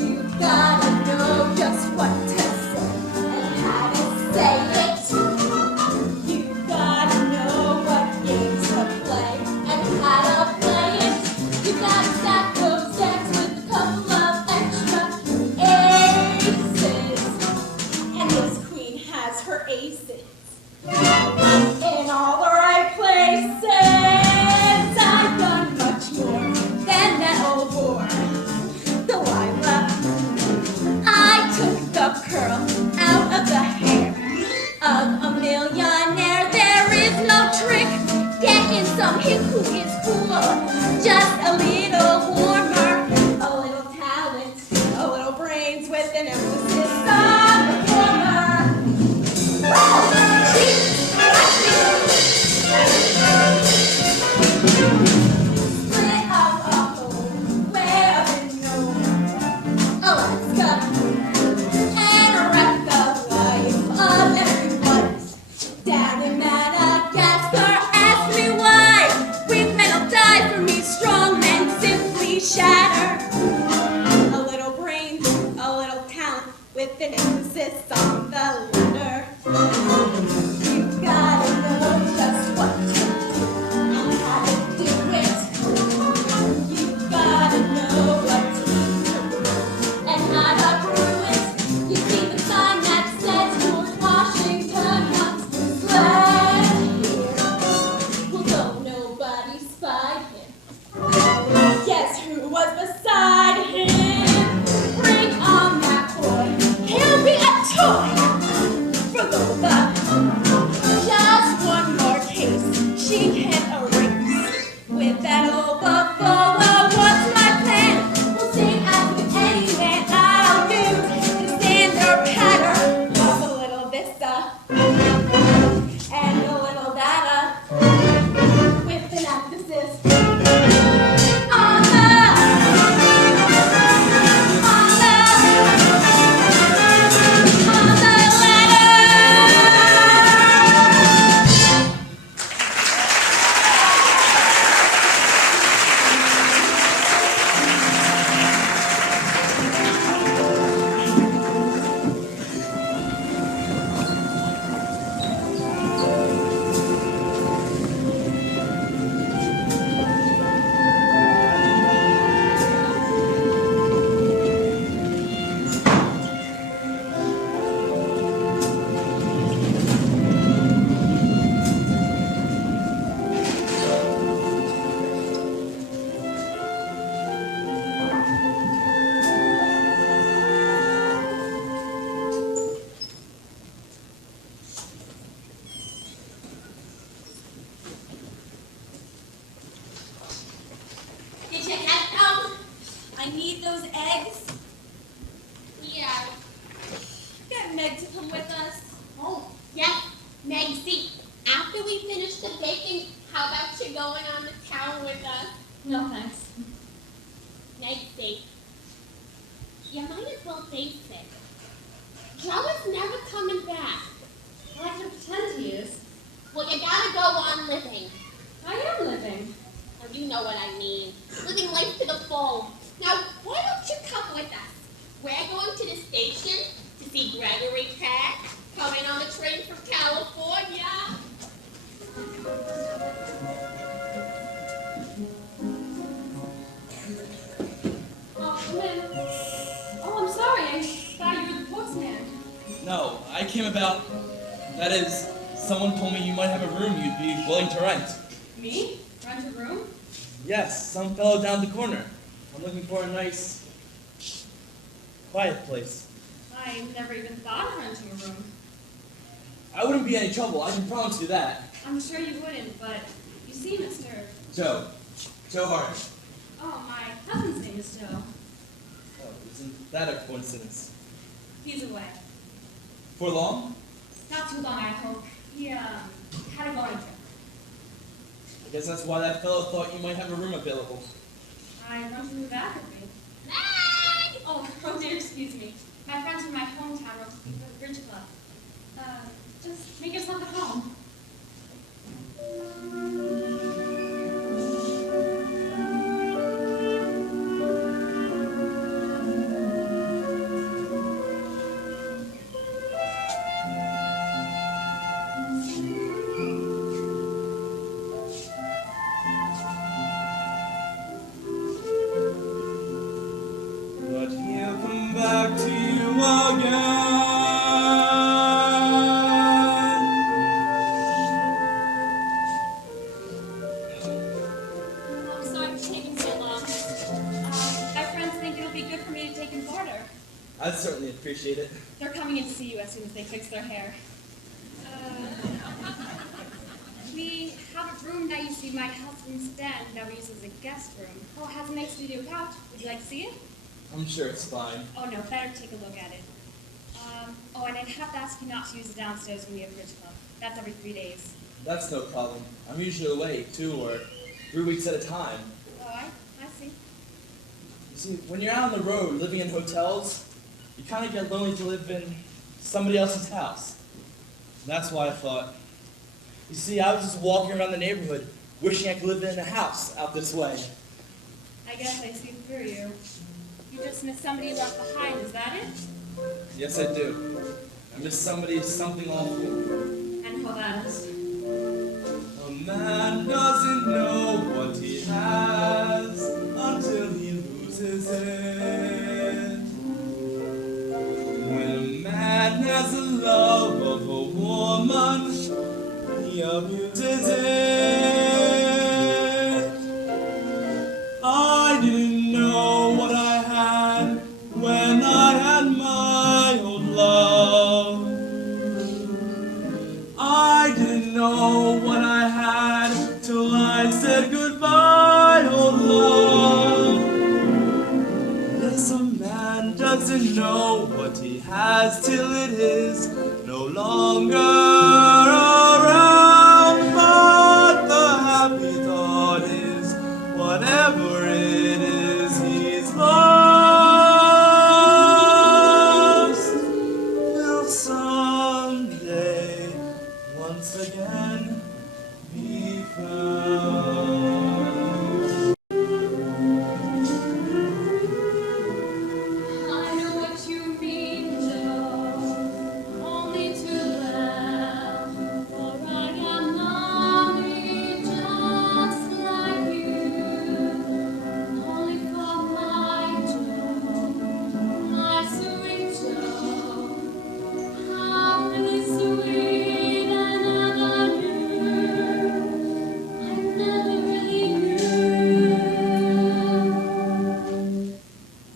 You gotta know just what to say and how to say it. You gotta know what games to play and how to play it. You gotta stack those decks with a couple of extra aces. And this queen has her aces in all the right places. I've done much more than that old whore, Delilah. I took the curl out of the hair of a millionaire. There is no trick getting some hick who is cool, just a little warmer, a little talent, a little brains with an emphasis on the former. Split up a hole where I've been known, Alaska, and wreck the life of everyone down in Madagascar. Ask me why weak men will die for me, strong men simply shatter. A little brains, a little talent with an emphasis on the latter. You gotta know just what to do and how to do it. You gotta know what to do and how to brew it. You see the sign that says George Washington once led here. Well, don't nobody spy him. Guess who was beside him? Bring on that boy. He'll be a toy for Lola. Just one more case she can erase with that old buffalo. What's my plan? We'll sing as with any man. I'll use the standard pattern of a little vista and a little data with an emphasis on the Did you get them? I need those eggs. Yeah. Get Meg to come with us. Oh, yes, Meg, see, after we finish the baking, how about you going on the town with us? No thanks. Meg, see, you might as well face it. Joe is never coming back. Well, I can pretend he is. Well, you gotta go on living. I am living. Oh, you know what I mean. Living life to the full. Now, why don't you come with us? We're going to the station to see Gregory Peck coming on the train from California. Oh, come in. Oh, I'm sorry. I thought you were the postman. No, I came about. That is, someone told me you might have a room you'd be willing to rent. Me? Rent a room? Yes, some fellow down the corner. I'm looking for a nice, quiet place. I never even thought of renting a room. I wouldn't be any trouble, I can promise you that. I'm sure you wouldn't, but you see, Mr. Joe. Joe Hart. Oh, my husband's name is Joe. Oh, Isn't that a coincidence? He's away. For long? Not too long, I hope. He, had a garden trip. I guess that's why that fellow thought you might have a room available. I don't know who that could be. Meg! Oh dear, excuse me. My friends from my hometown wrote to speak for the bridge club. Just make yourself at home. But he'll come back to you again. I'm sorry for taking so long. My friends think it'll be good for me to take in Porter. I'd certainly appreciate it. They're coming in to see you as soon as they fix their hair. We have a room that used to be my husband's den that we use as a guest room. Oh, it has a nice studio couch. Would you like to see it? I'm sure it's fine. Oh no, better take a look at it. And I'd have to ask you not to use the downstairs when we have bridge club. That's every 3 days. That's no problem. I'm usually away 2 or 3 weeks at a time. Oh, I see. You see, when you're out on the road living in hotels, you kind of get lonely to live in somebody else's house. And that's why I thought, you see, I was just walking around the neighborhood wishing I could live in a house out this way. I guess I see through you. You just miss somebody you left behind, is that it? Yes, I do. I miss somebody, something awful. And who that is? A man doesn't know what he has until he loses it. When a man has the love of a woman, he abuses it. I didn't know what I had when I had my old love. I didn't know what I had till I said goodbye, old love. Yes, a man doesn't know what he has till it is no longer around. But the happy thought is, whatever it is, he's lost. He'll someday once again be found. I know what you mean, Joe. Only to laugh, for I am lonely just like you. Only for my Joe, my sweet Joe. How really sweet I never knew. I never really knew.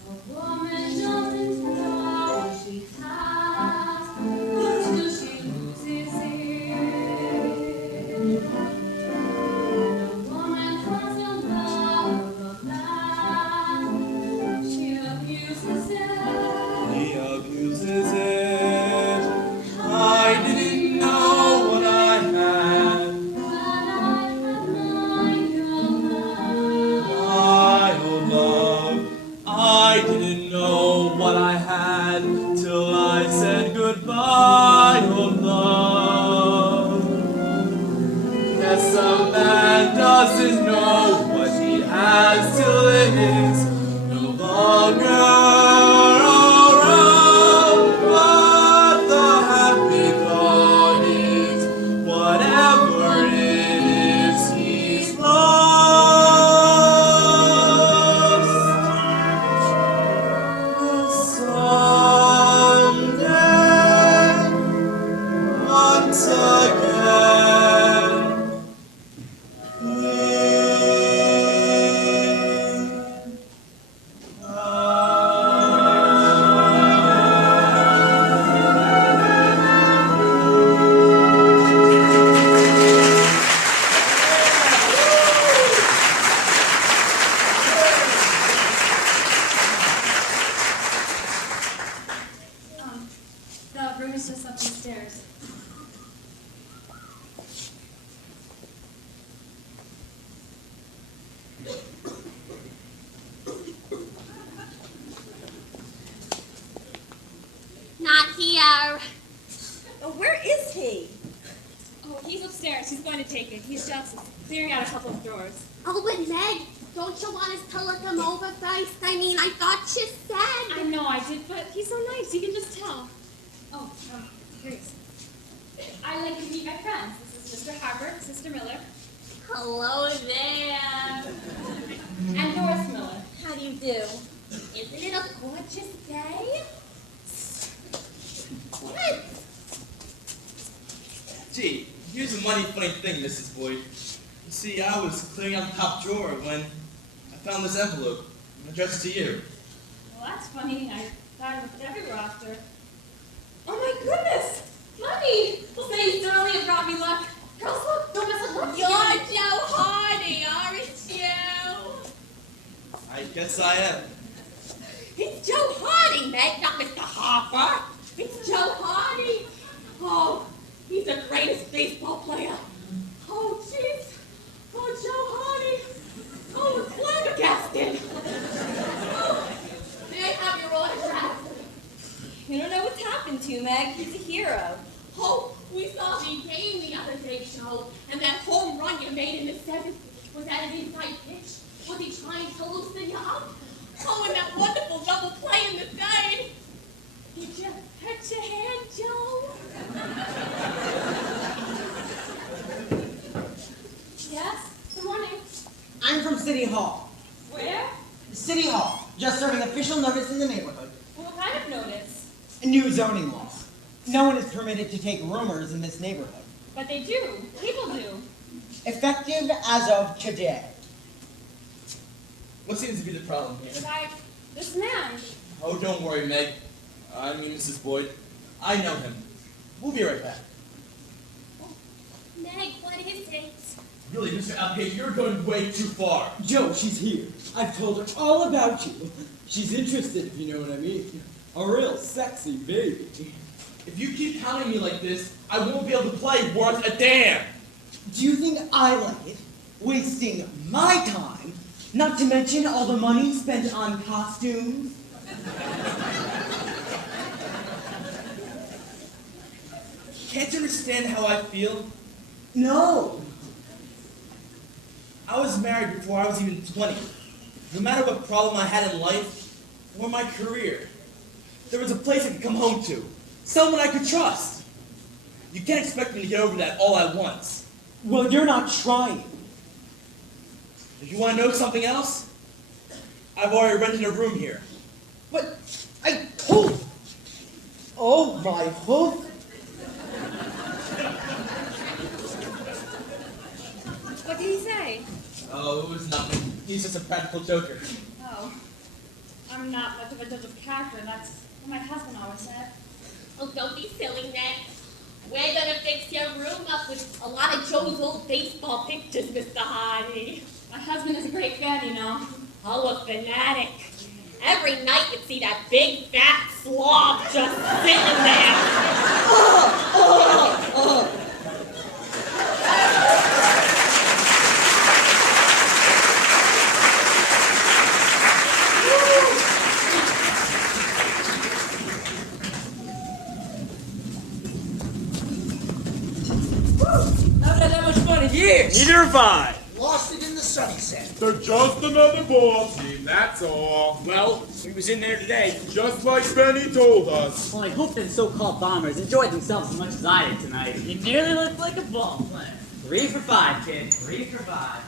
A woman doesn't know what she has until she loses it. A woman has a love of that, she abuses it. He abuses it. I didn't know what I had. My old love. I didn't know what I had till I said goodbye, old love. Yes, a man doesn't know what he has till it is no longer around. But the happy thought is, whatever it is, he's lost. Someday, once again, just up the stairs. Not here. Oh, where is he? Oh, he's upstairs. He's going to take it. He's just clearing out a couple of drawers. Oh, but Meg, don't you want us to look him over first? I mean, I thought you said. I know I did, but he's so nice. You can just tell. Oh, here he is. I'd like you to meet my friends. This is Mr. Harper, Sister Miller. Hello there. And Doris Miller. How do you do? Isn't it a gorgeous day? What? Gee, here's a mighty funny thing, Mrs. Boyd. You see, I was clearing out the top drawer when I found this envelope addressed to you. Well, that's funny. I thought I looked everywhere after. Oh my goodness! Money! Well, say certainly have brought me luck. Girls, look! Don't mess with luck. You're Joe Hardy, aren't you? I guess I am. It's Joe Hardy, Meg, not Mr. Harper. It's Joe Hardy. Oh, he's the greatest baseball player. Oh, jeez. Oh, Joe Hardy. Oh, it's flabbergasted. Oh, may I have your autograph? You don't know what's happened to Meg. He's a hero. Oh, we saw the game the other day, Joe, and that home run you made in the seventh. Was that an inside pitch? Was he trying to loosen you up? Oh, and that wonderful double play in the third. Did you hurt your hand, Joe? Yes? Good morning. I'm from City Hall. Where? City Hall, just serving official notice in the neighborhood. What kind of notice? New zoning laws. No one is permitted to take roomers in this neighborhood. But they do. People do. Effective as of today. What seems to be the problem here? This man. Oh, don't worry, Meg. I mean, Mrs. Boyd. I know him. We'll be right back. Meg, what is it? Really, Mr. Applegate, you're going way too far. Joe, she's here. I've told her all about you. She's interested, if you know what I mean. A real sexy baby. If you keep hounding me like this, I won't be able to play worth a damn. Do you think I like it? Wasting my time? Not to mention all the money spent on costumes? Can't you understand how I feel? No. I was married before I was even 20. No matter what problem I had in life or my career, there was a place I could come home to. Someone I could trust. You can't expect me to get over that all at once. Well, you're not trying. If you want to know something else, I've already rented a room here. But I told. Oh my hoof. What did he say? Oh, it was nothing. He's just a practical joker. Oh. I'm not much of a judge of character. That's what my husband always said. Oh, don't be silly, Ned. We're gonna fix your room up with a lot of Joe's old baseball pictures, Mr. Hardy. My husband is a great fan, you know. Oh, a fanatic. Every night you'd see that big, fat slob just sitting there. Haven't had that much fun in years. Neither have I. Lost it in the sunny set. They're just another ball team, That's all. Well, we was in there today. just like Benny told us. Well, I hope that the so-called bombers enjoyed themselves as much as I did tonight. You nearly looked like a ball player. 3 for 5, kid. 3 for 5.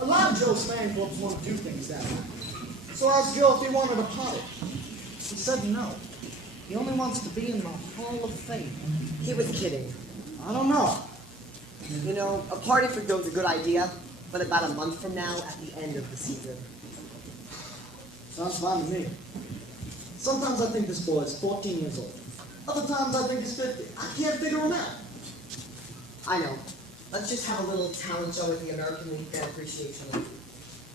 A lot of Joe's fan clubs want to do things that way. So I asked Joe if he wanted a potty. He said no. He only wants to be in the Hall of Fame. He was kidding. I don't know. You know, a party for Joe's a good idea, but about a month from now, at the end of the season. Sounds fine to me. Sometimes I think this boy is 14 years old. Other times I think he's 50. I can't figure him out. I know. Let's just have a little talent show at the American League Fan Appreciation Week.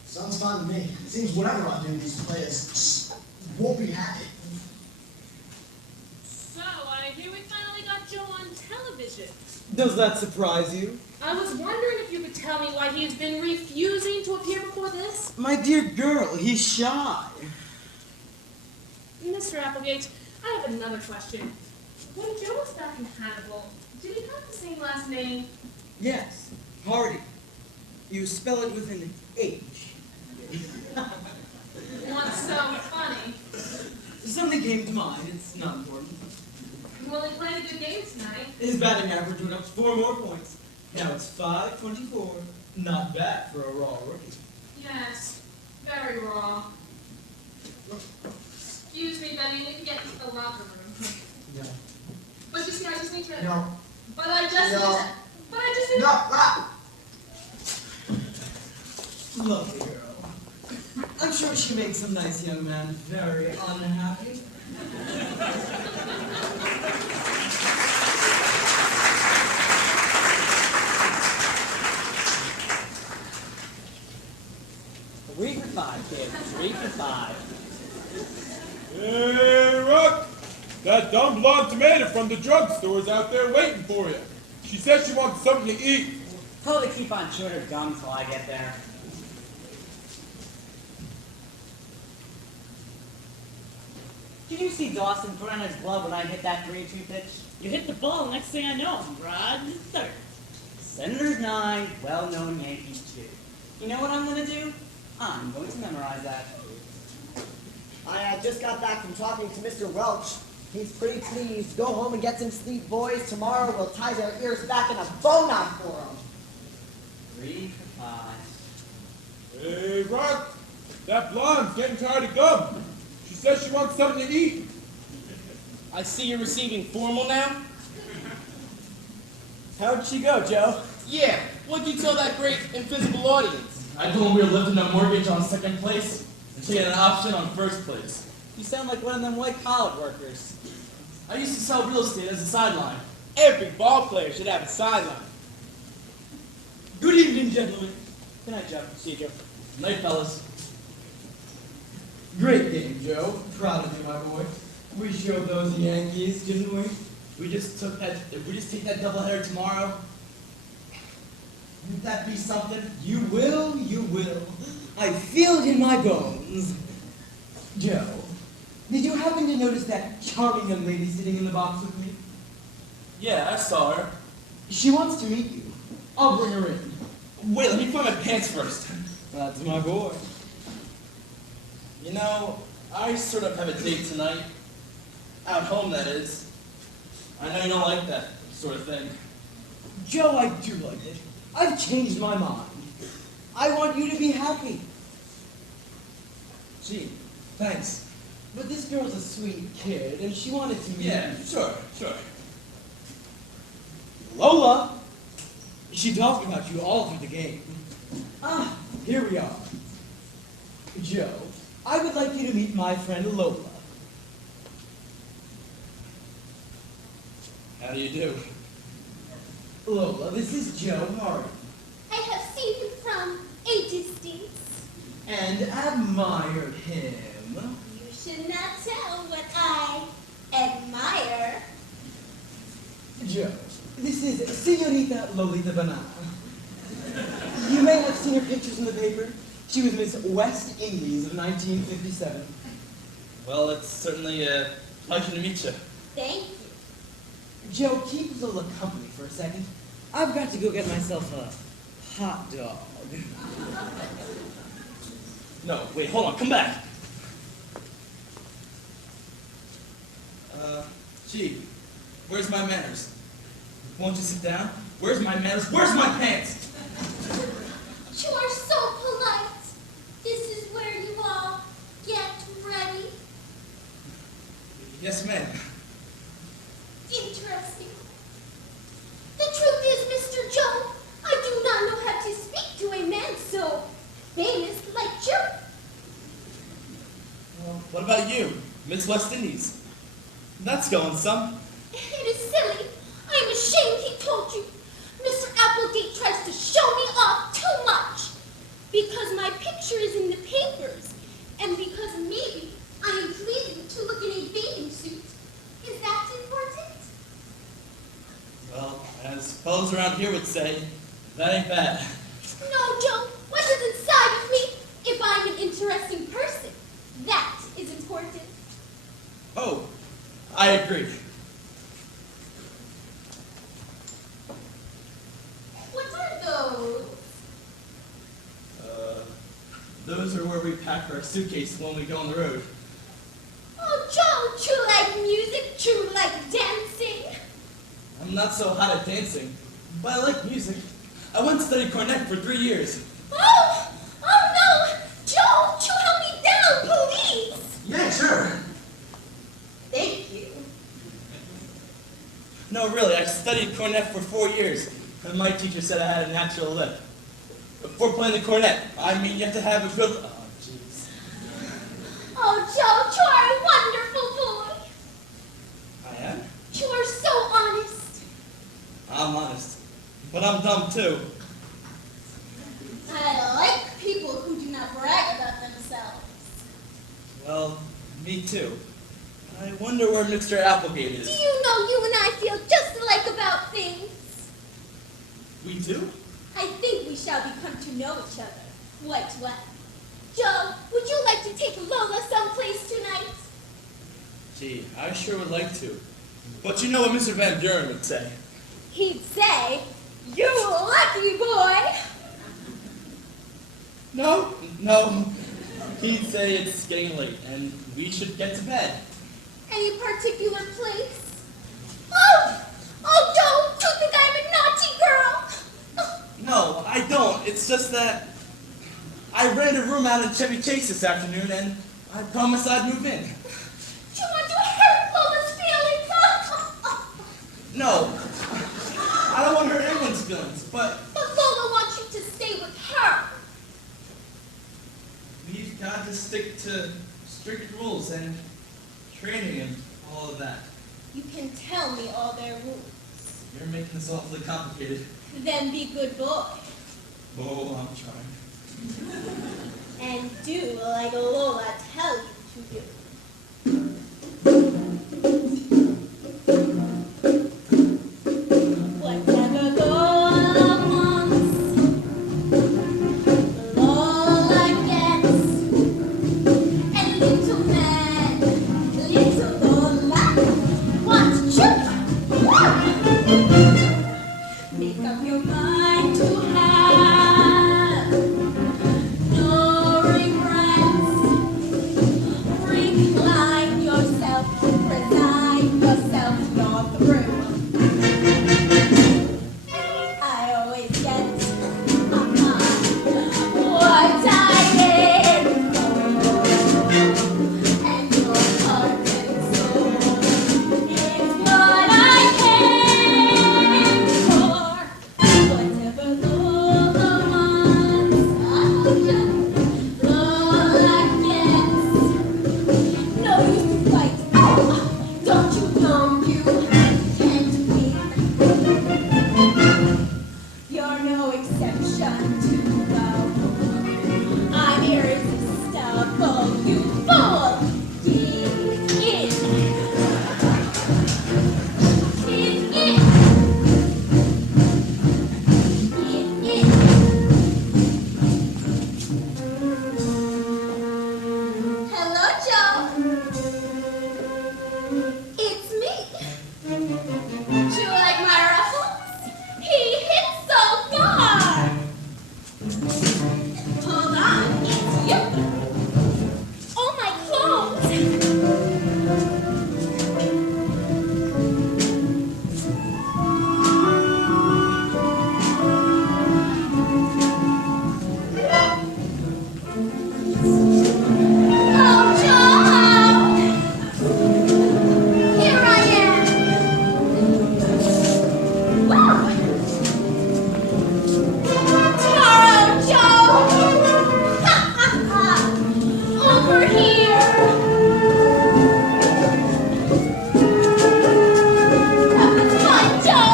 Sounds fine with me. It seems whatever I do, these players just won't be happy. So, I hear we finally got Joe on television. Does that surprise you? I was wondering if you could tell me why he's been refusing to appear before this. My dear girl, he's shy. Mr. Applegate, I have another question. When Joe was back in Hannibal, did he have the same last name? Yes, Hardy. You spell it with an H. What's so funny? Something came to mind. It's not important. Well, he played a good game tonight. His batting average went up 4 more points. Now it's 524. Not bad for a raw rookie. Yes, very raw. Excuse me, Betty, you need to get into the locker room. No. But you see, I just need to... No. But I just need No. to... But I just need No, ah. Lovely girl. I'm sure she can make some nice young man very unhappy. Three for 5, kid. 3 for 5. Hey, Rock! That dumb blonde tomato from the drugstore's out there waiting for you. She said she wants something to eat. Tell her to keep on chewing her gum till I get there. Did you see Dawson put on his glove when I hit that 3-2 pitch? You hit the ball, next thing I know, I'm riding third. Senators 9, well-known Yankees 2. You know what I'm going to do? I'm going to memorize that. I just got back from talking to Mr. Welch. He's pretty pleased. Go home and get some sleep, boys. Tomorrow we'll tie their ears back in a bow knot for them. 3 for 5. Hey, Rock! That blonde's getting tired of gum. She says she wants something to eat. I see you're receiving formal now. How'd she go, Joe? Yeah, what'd you tell that great invisible audience? I told them we were lifting a mortgage on second place and taking an option on first place. You sound like one of them white-collar workers. I used to sell real estate as a sideline. Every ball player should have a sideline. Good evening, gentlemen. Good night, Joe. See you, Joe. Night, fellas. Great game, Joe. Proud of you, my boy. We showed those Yankees, didn't we? If we just take that doubleheader tomorrow, wouldn't that be something? You will, you will. I feel it in my bones. Joe, did you happen to notice that charming young lady sitting in the box with me? Yeah, I saw her. She wants to meet you. I'll bring her in. Wait, let me put my pants first. That's my boy. You know, I sort of have a date tonight. Out home, that is. I know you don't like that sort of thing. Joe, I do like it. I've changed my mind. I want you to be happy. Gee, thanks. But this girl's a sweet kid, and she wanted to meet Yeah, you. sure. Lola! She talked about you all through the game. Ah, here we are. Joe, I would like you to meet my friend Lola. How do you do? Lola, this is Joe Hardy. I have seen him from a distance. And admired him. You should not tell what I admire. Joe, this is Senorita Lolita Banana. You may have seen her pictures in the paper. She was Miss West Indies of 1957. Well, it's certainly a pleasure to meet you. Thank you. Joe, keep Lola company for a second. I've got to go get myself a hot dog. No, wait, hold on, come back. Gee, where's my manners? Won't you sit down? Where's my manners? Where's my pants? You are so polite. This is where you all get ready. Yes, ma'am. Interesting. The truth is, Mr. Joe, I do not know how to speak to a man so famous like you. Well, what about you, Miss West Indies? That's going some. It is silly. I am ashamed he told you. Mr. Applegate tries to show me off too much. Because my picture is in the say. That ain't bad. No, Joe. What is inside of me? If I'm an interesting person, that is important. Oh, I agree. What are those? Those are where we pack our suitcase when we go on the road. Oh, Joe, do you like music? Do you like dancing? I'm not so hot at dancing, but I like music. I went to study cornet for 3 years. Oh no! Joe, do you help me down, please? Yeah, sure. Thank you. No, really, I studied cornet for 4 years, and my teacher said I had a natural lip. Before playing the cornet, I mean, you have to have a good... Oh, jeez. Oh, Joe, you are a wonderful boy. I am? You are so honest. I'm honest. But I'm dumb, too. I like people who do not brag about themselves. Well, me too. I wonder where Mr. Applegate Do is. you know you and I feel just alike about things? We do? I think we shall become to know each other quite well. Joe, would you like to take Lola someplace tonight? Gee, I sure would like to. But you know what Mr. Van Buren would say. He'd say, "You lucky boy." No. He'd say it's getting late and we should get to bed. Any particular place? Oh, Joe, do you think I'm a naughty girl? No, I don't. It's just that I rented a room out in Chevy Chase this afternoon and I promised I'd move in. Do you want to hurt Lola's feelings? No, I don't want to hurt anyone's feelings, but But Lola wants you to stay with her. we've got to stick to strict rules and training and all of that. You can tell me all their rules. You're making this awfully complicated. Then be good boy. Oh, I'm trying. And do like Lola tell you to do. Whatever Lola wants, Lola gets. And little man, little Lola wants children. Make up your mind to have no regrets. Recline yourself, resign yourself, you're through. I always get what I aim for, and your heart and soul is what I came for. Whatever Lola wants, Lola gets. No use to fight. Don't you know you can't win? You're no exception to the rule. I'm irresistible, you fool. Get in. Get in. Get in. Hello, Joe. It's me. Do you like my ruffles? He hit so far. Hold on, it's you. Oh, my clothes. Oh, Joe. Here I am. Wow. Taro, Joe. Ha, ha, ha. Over here. That was fun, Joe.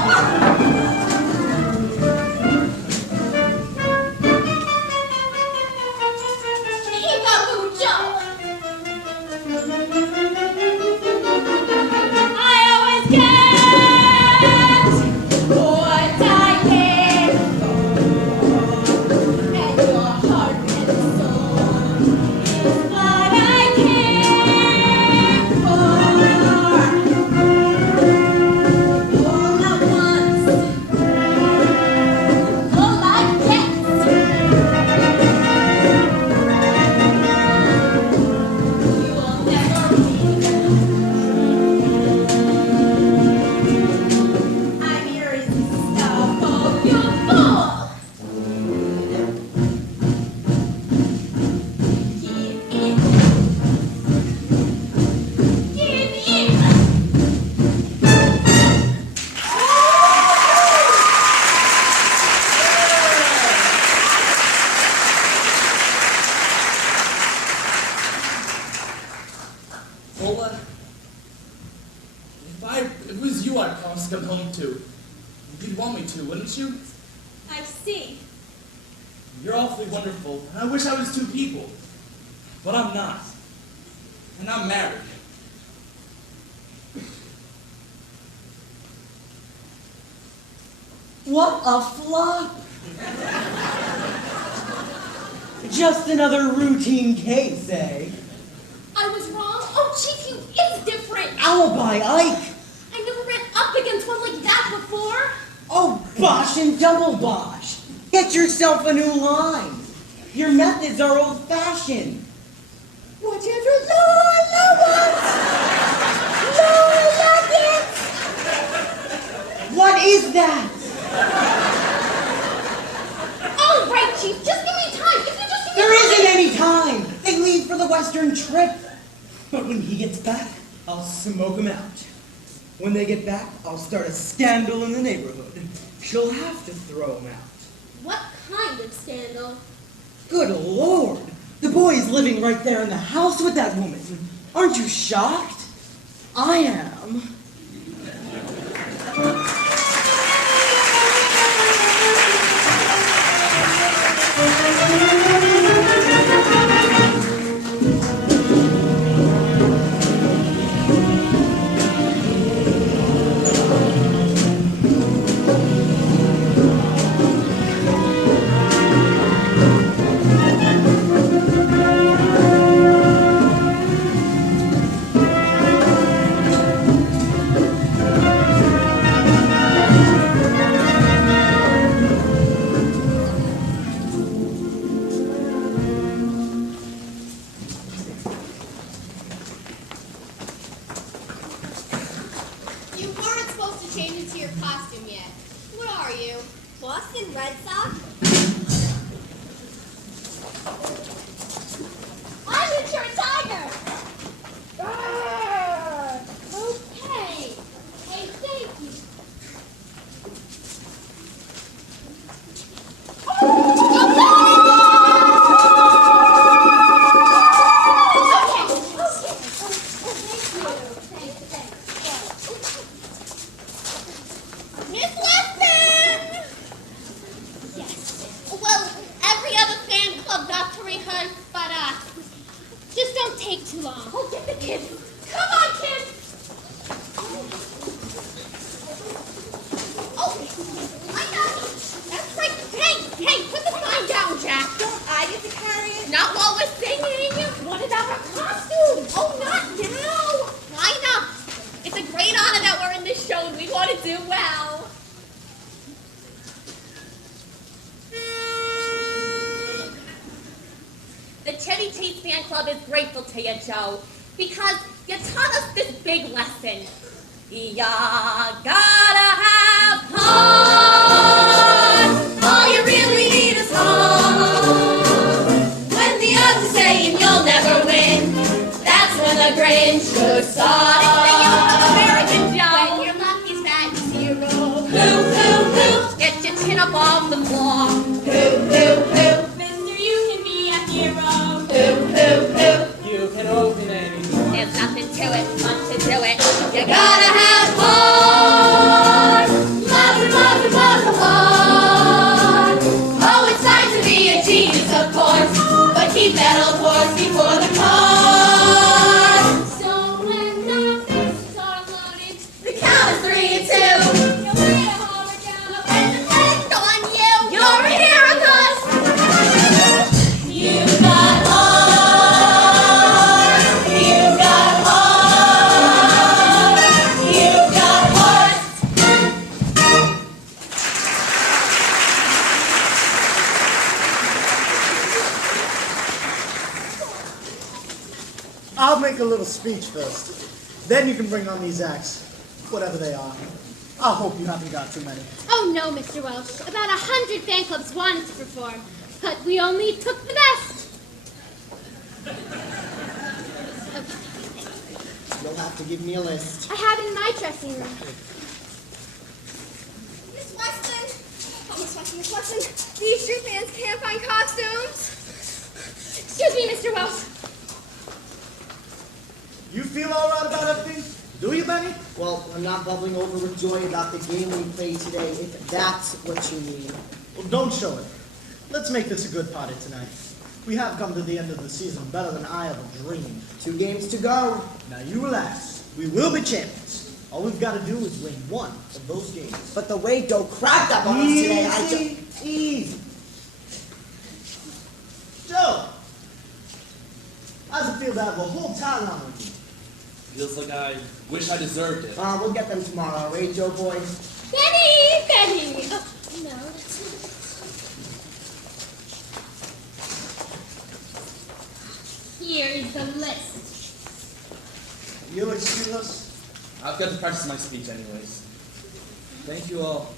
Peekaboo, Joe. I always get what I promised to come home too. You'd want me to, wouldn't you? I see. You're awfully wonderful, and I wish I was two people. But I'm not. And I'm married. What a flop! Just another routine case, eh? I was wrong. Oh, Chief, you is different. Alibi Ike! I never ran up against one like that before. Oh, bosh and double bosh! Get yourself a new line! Your methods are old-fashioned. Whatever Lord Lord! What is that? All right, Chief, just give me time. If you just give me There time. isn't any time. They leave for the Western trip. But when he gets back, I'll smoke him out. When they get back, I'll start a scandal in the neighborhood. She'll have to throw him out. What kind of scandal? Good Lord! The boy is living right there in the house with that woman. Aren't you shocked? I am. You weren't supposed to change into your costume yet. What are you? Boston Red Sox? I'm a tiger. Okay. Hey, thank you. Miss Weston! Yes. Well, every other fan club got to rehearse, but just don't take too long. Oh, get the kids. Come on, kids. Oh, I got it. That's right. Hey, put the sign down, Jack. Don't I get to carry it? Not while we're singing. What about our costumes? Oh, not now. Why not? It's a great honor that we're in this show and we want to do well. The Chevy Chase Fan Club is grateful to you, Joe, because you taught us this big lesson. Ya gotta have heart. All you really need is heart. When the odds are saying you'll never win, that's when the Grinch should start. It's the youth of American Joe. When your luck is bad, you zero. Hoo. Get your chin up off the floor. Hoo. Mister, you can be a hero. Hoo. You can open any door. There's nothing to it, but to do it, you gotta have heart. Love heart. Oh, it's time to be a genius, of course, but keep that old horse before the cart. So when the fists are loaded, the count is 3 and 2. You lay a hammer down and the test on you. You're a hero, 'cause you got heart. You got heart. You got heart. I'll make a little speech first. Then you can bring on these acts, whatever they are. I hope you haven't got too many. Oh no, Mr. Welsh. About 100 fan clubs wanted to perform, but we only took the best. You'll have to give me a list. I have it in my dressing room. Miss Weston! Oh, Miss Weston, these street fans can't find costumes. Excuse me, Mr. Welsh. You feel all right about everything? Do you, Benny? Well, I'm not bubbling over with joy about the game we played today, if that's what you mean. Well, don't show it. Let's make this a good party tonight. We have come to the end of the season better than I ever dreamed. 2 games to go. Now you relax. We will be champions. All we've got to do is win one of those games. But the way Joe cracked up on us today, I just... Easy. Joe! How's it feel to have the whole town on with you? Feels like I wish I deserved it. We'll get them tomorrow, eh, Joe boy? Benny! Benny! Oh, no, that's not. Here is the list. You'll excuse us? I've got to practice my speech anyways. Thank you all.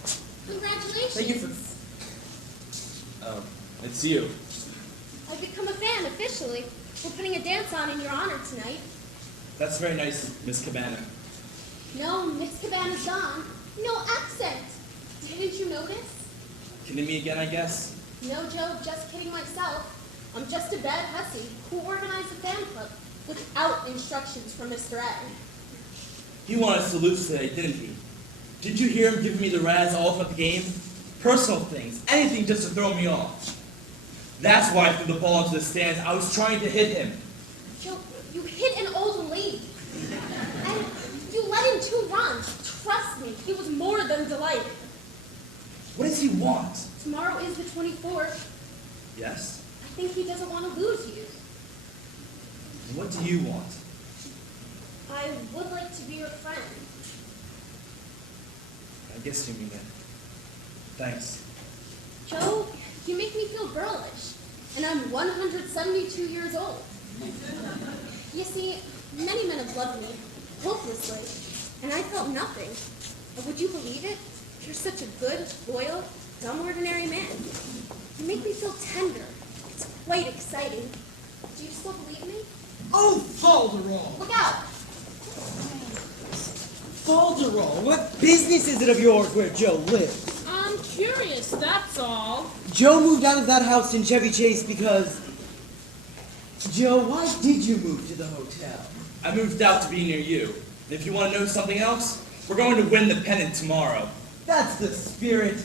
Congratulations. Thank you for... Oh, it's you. I've become a fan officially. We're putting a dance on in your honor tonight. That's very nice, Miss Cabana. No, Miss Cabana's gone. No accent. Didn't you notice? Kidding me again, I guess? No, Joe, just kidding myself. I'm just a bad hussy who organized a fan club without instructions from Mr. A. He wanted salutes today, didn't he? Did you hear him giving me the razz all throughout the game? Personal things, anything just to throw me off. That's why I threw the ball into the stands. I was trying to hit him. Joe, you hit an old lady. And you let in 2 runs. Trust me, he was more than delighted. What does he want? Tomorrow is the 24th. Yes? I think he doesn't want to lose you. And what do you want? I would like to be your friend. I guess you mean it. Thanks. Joe, you make me feel girlish. And I'm 172 years old. You see, many men have loved me, hopelessly, and I felt nothing. But would you believe it? You're such a good, loyal, dumb, ordinary man. You make me feel tender. It's quite exciting. Do you still believe me? Oh, Falderall! Look out! Falderall, what business is it of yours where Joe lives? I'm curious, that's all. Joe moved out of that house in Chevy Chase because... Joe, why did you move to the hotel? I moved out to be near you. And if you want to know something else, we're going to win the pennant tomorrow. That's the spirit.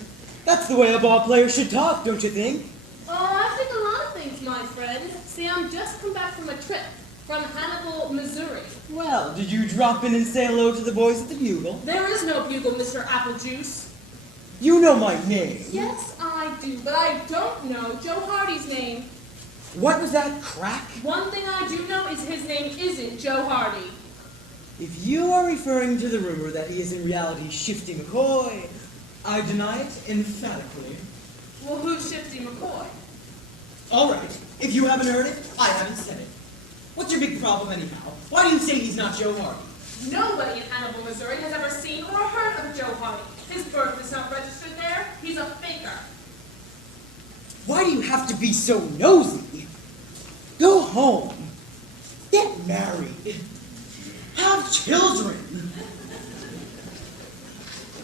That's the way a ball player should talk, don't you think? Oh, I think a lot of things, my friend. See, I'm just come back from a trip from Hannibal, Missouri. Well, did you drop in and say hello to the boys at the Bugle? There is no bugle, Mr. Applejuice. You know my name. Yes, I do, but I don't know Joe Hardy's name. What was that, crack? One thing I do know is his name isn't Joe Hardy. If you are referring to the rumor that he is in reality Shifty McCoy, I deny it emphatically. Well, who's Shifty McCoy? All right, if you haven't heard it, I haven't said it. What's your big problem anyhow? Why do you say he's not Joe Hardy? Nobody in Hannibal, Missouri has ever seen or heard of Joe Hardy. His birth is not registered there. He's a faker. Why do you have to be so nosy? Go home. Get married. Have children.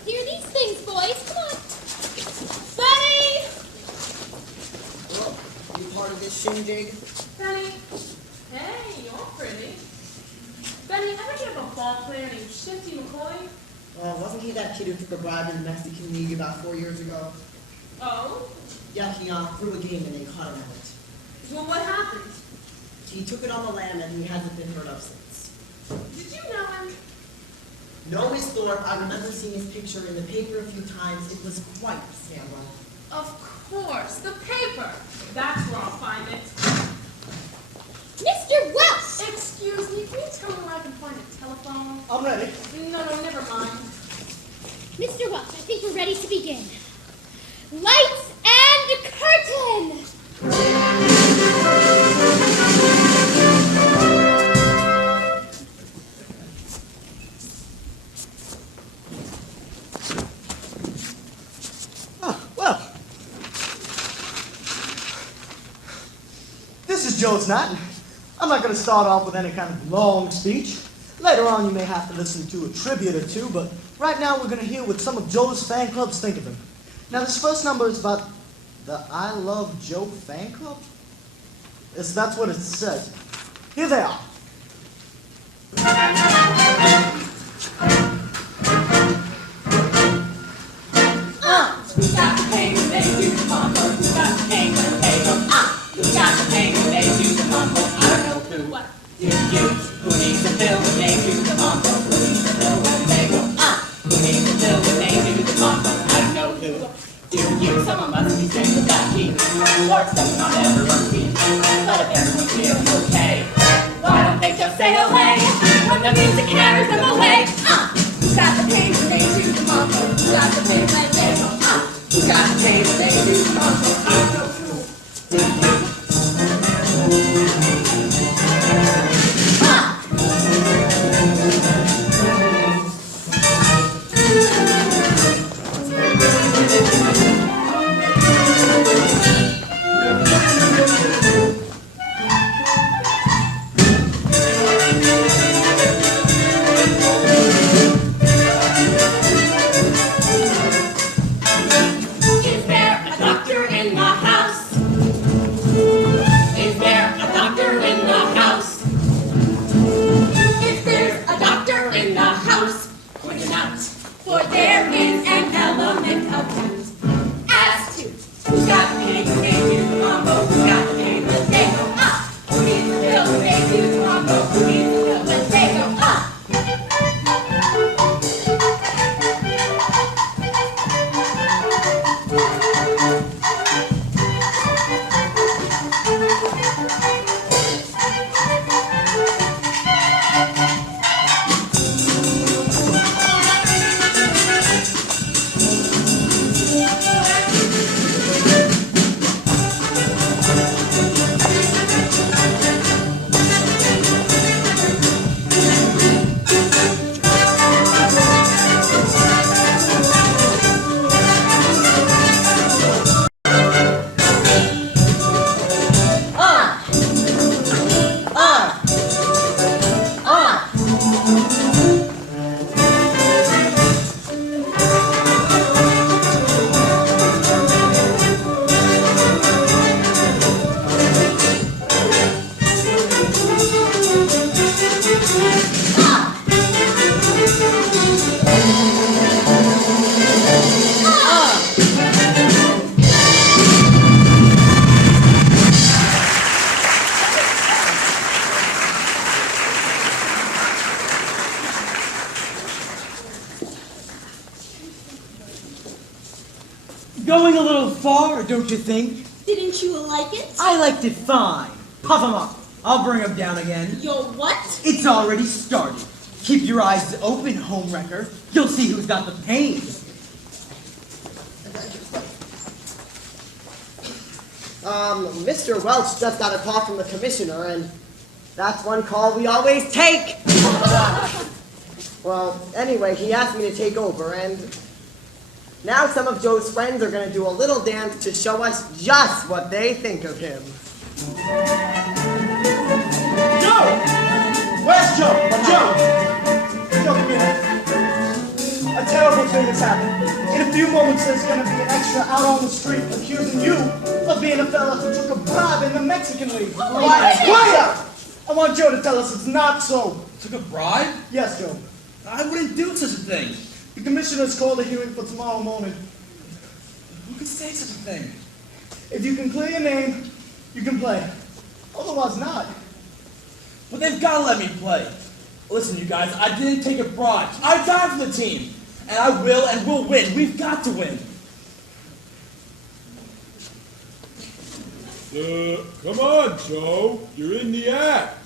Hear these things, boys. Come on. Benny! Oh, you part of this shindig? Benny. Hey, you're pretty. Benny, ever hear of a ball player named Shifty McCoy? Wasn't he that kid who took a bribe in the Mexican League about 4 years ago? Oh? Yeah, he threw a game and they caught him at it. Well, what happened? He took it on the lam and he hasn't been heard of since. Did you know him? No, Miss Thorpe, I remember seeing his picture in the paper a few times. It was quite a scandal. Of course, the paper. That's where I'll find it. Mr. Welsh! Excuse me, can you tell me where I can find a telephone? I'm ready. No, never mind. Mr. Welsh, I think we're ready to begin. Lights and curtain! Well, this is Joe's night. I'm not going to start off with any kind of long speech. Later on, you may have to listen to a tribute or two, but right now we're going to hear what some of Joe's fan clubs think of him. Now, this first number is about the I Love Joe fan club? Yes, that's what it says. Here they are. Who needs to fill when they do the mambo? Who needs to fill when they go, Who needs to fill when they do the mambo? I don't know who. Do you? Someone must be saying that key. Or something on everyone's feet. But if everyone's feeling okay, why don't they just say away? When the music carries them away. Who's got the pain when they do the mambo? Who's got the pain when they go, Who's got the pain when they do the mambo? I don't know who. Do you? Is there a doctor in the house? Is there a doctor in the house? If there's a doctor in the house, point it out. For there is an element of doubt as to who's got the pain when they do the mambo, who's got the pain when they go up, who needs the pill when they do the mambo, who needs the pill when they go up. Going a little far, don't you think? Didn't you like it? I liked it fine. Puff 'em up. I'll bring 'em down again. Your what? It's already started. Keep your eyes open, homewrecker. You'll see who's got the pain. Mr. Welch just got a call from the commissioner, and that's one call we always take. Well, anyway, he asked me to take over, and now some of Joe's friends are going to do a little dance to show us just what they think of him. Joe! Where's Joe? Joe! Joe, come here. A terrible thing has happened. In a few moments, there's going to be an extra out on the street accusing you of being a fella who took a bribe in the Mexican League. Quiet! I want Joe to tell us it's not so. Took a bribe? Yes, Joe. I wouldn't do such a thing. The commissioner's called a hearing for tomorrow morning. Who could say such a thing? If you can clear your name, you can play. Otherwise not. But they've got to let me play. Listen, you guys, I didn't take a bribe. I died for the team. And I will and will win. We've got to win. Come on, Joe. You're in the act.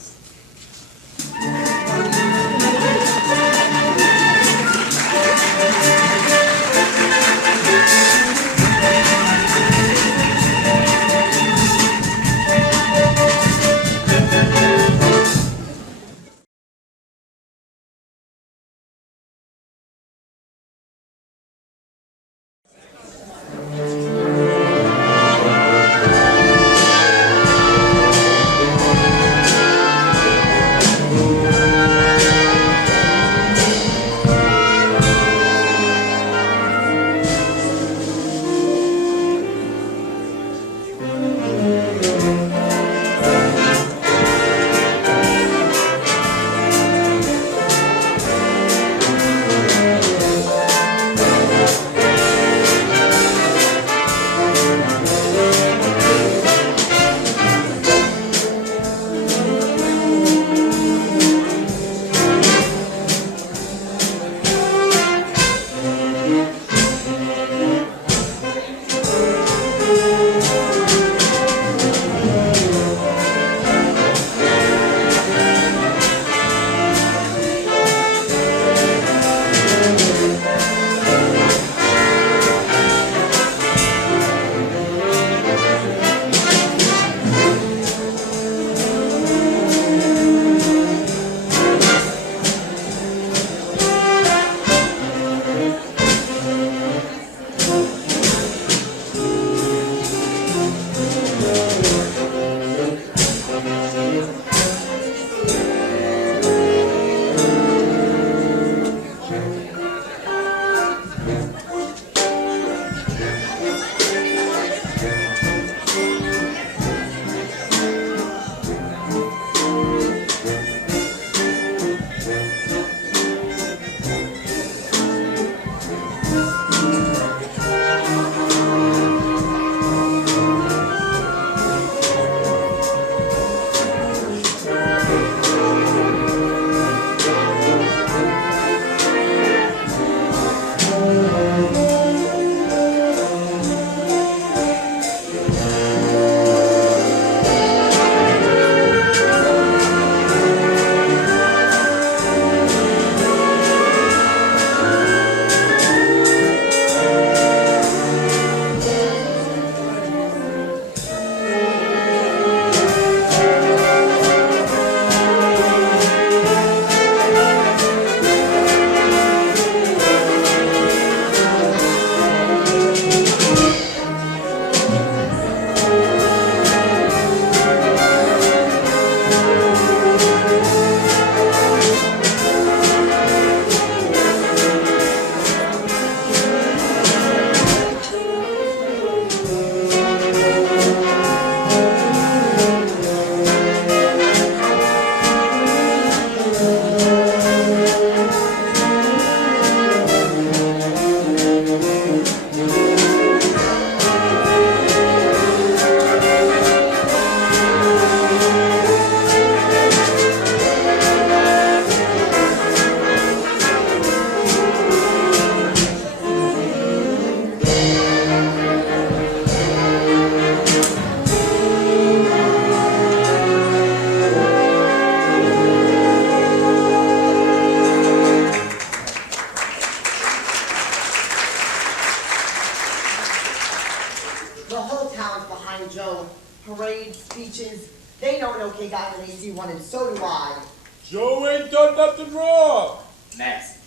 Parades, speeches, they know an okay guy when they see one, and so do I. Joe ain't done nothing wrong. Next.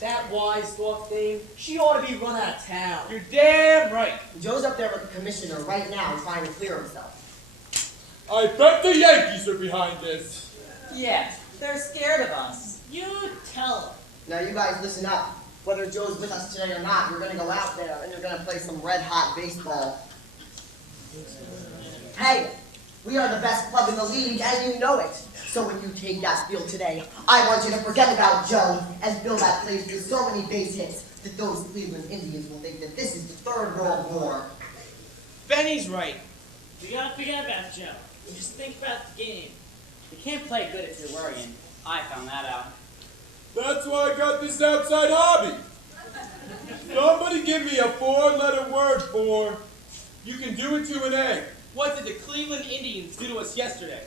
That wise dog thing, she ought to be run out of town. You're damn right. Joe's up there with the commissioner right now trying to clear himself. I bet the Yankees are behind this. Yeah, they're scared of us. You tell them. Now you guys listen up. Whether Joe's with us today or not, you're gonna go out there and you're gonna play some red-hot baseball. Hey, we are the best club in the league, and you know it. So when you take that field today, I want you to forget about Joe and build that place with so many base hits that those Cleveland Indians will think that this is the Third World War. Benny's right. We gotta forget about Joe. And just think about the game. You can't play good if you're worrying. I found that out. That's why I got this outside hobby. Somebody give me a 4-letter word for you can do it to an egg. What did the Cleveland Indians do to us yesterday?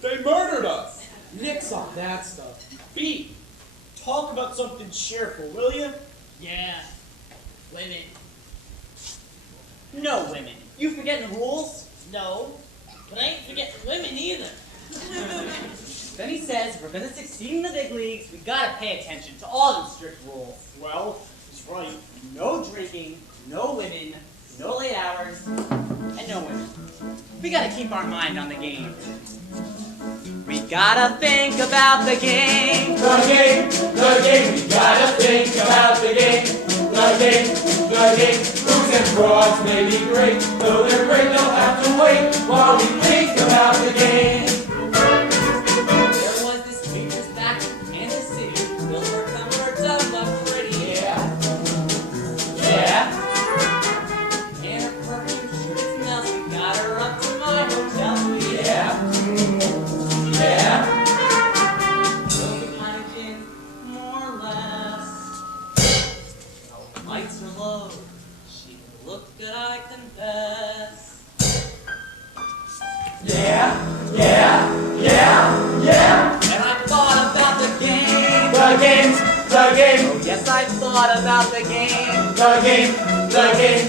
They murdered us. Nix on that stuff. B, talk about something cheerful, will you? Yeah, women. No women. You forgetting the rules? No, but I ain't forgetting women either. Benny says if we're going to succeed in the big leagues, we got to pay attention to all these strict rules. Well, he's right. No drinking, no women, no late hours, and no women. We got to keep our mind on the game. We gotta think about the game. The game, we gotta think about the game. The game, Rules and frauds may be great, though they're great, they'll have to wait while we think about the game. There was this waitress back in Kansas City, built her cover done look pretty. Yeah. And her perfume sure smells, we got her up to my hotel. Yeah. So behind gin, more or less. Lights are low. She looked good, I confess. Yeah. And I thought about the game. The game. Oh yes, I thought about the game. The game.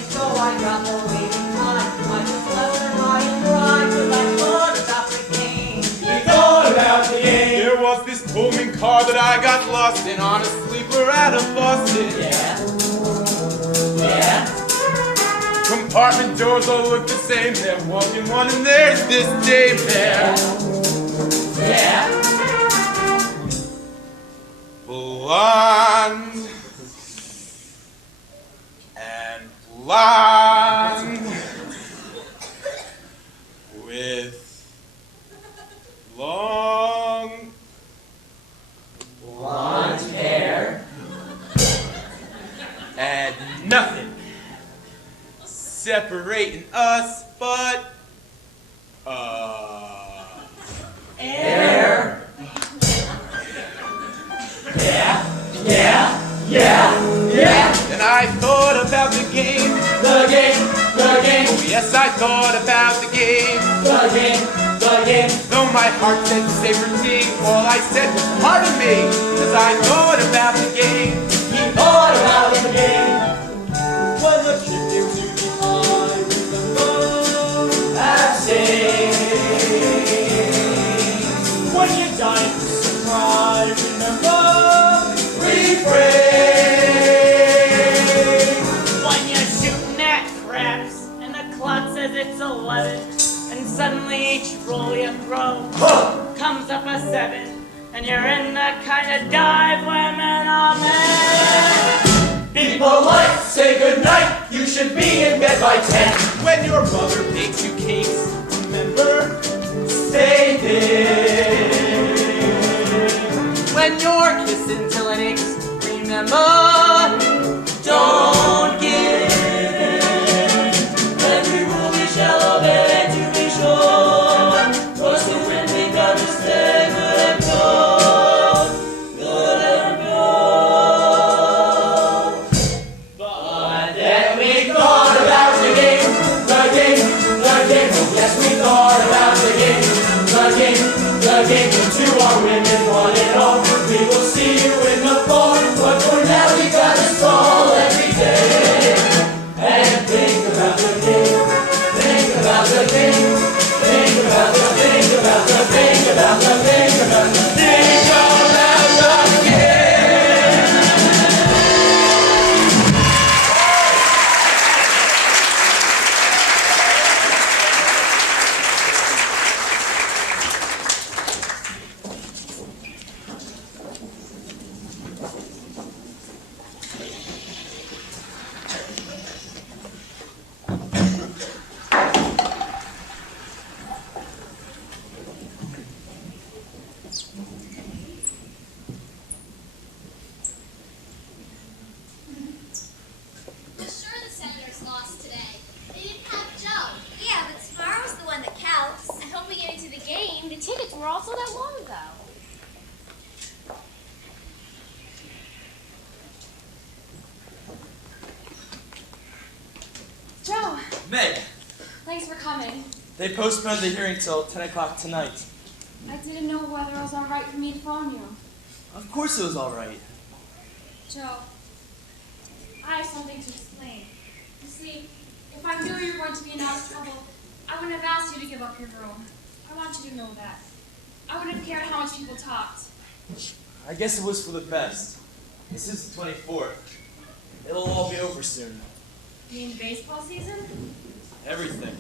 So I got the waiting time. I just left her high and dry, 'cause I thought about the game. We thought about the game. There was this Pullman car that I got lost in on a sleeper out of Boston. Yeah. From Apartment doors all look the same. They're walking one and there's this dame there. Yeah. Blonde and blonde with long blonde hair and nothing separating us but air. Yeah. And I thought about the game. The game. Oh yes, I thought about the game. The game. Though my heart said to say routine, all I said was part of me, 'cause I thought about the game. He thought about the game. When the trip gives you the eye, remember I've seen. when you're dying to surprise, remember refrain. When you're shooting at craps and the clock says it's 11, and suddenly each roll you throw comes up a 7, and you're in the kind of dive where men are men. Be polite, say goodnight. You should be in bed by 10. When your mother bakes you cakes, remember, Stay there. When you're kissing till it aches, remember, don't give in. Every rule we shall obey to be sure. Cause the wind we got to stay good and pure. Good and pure. But then we thought about the game. The game. Oh yes, we thought about the game. The game. To our women, one and all. We will see you in the fall. But for now we gotta stall every day. And think about the game. Think about the game. Think about the think about the think about the think about the think about the game. I'm sure the Senators lost today. They didn't have Joe. Yeah, but tomorrow's the one that counts. I hope we get into the game. The tickets were all sold out long ago. Joe, Meg, thanks for coming. they postponed the hearing till 10 o'clock tonight. I didn't know whether it was all right for me to phone you. Of course it was all right. Joe, I have something to explain. You see, if I knew you were going to be in out of trouble, I wouldn't have asked you to give up your room. I want you to know that. I wouldn't have cared how much people talked. I guess it was for the best. This is the 24th. It'll all be over soon. You mean baseball season? Everything.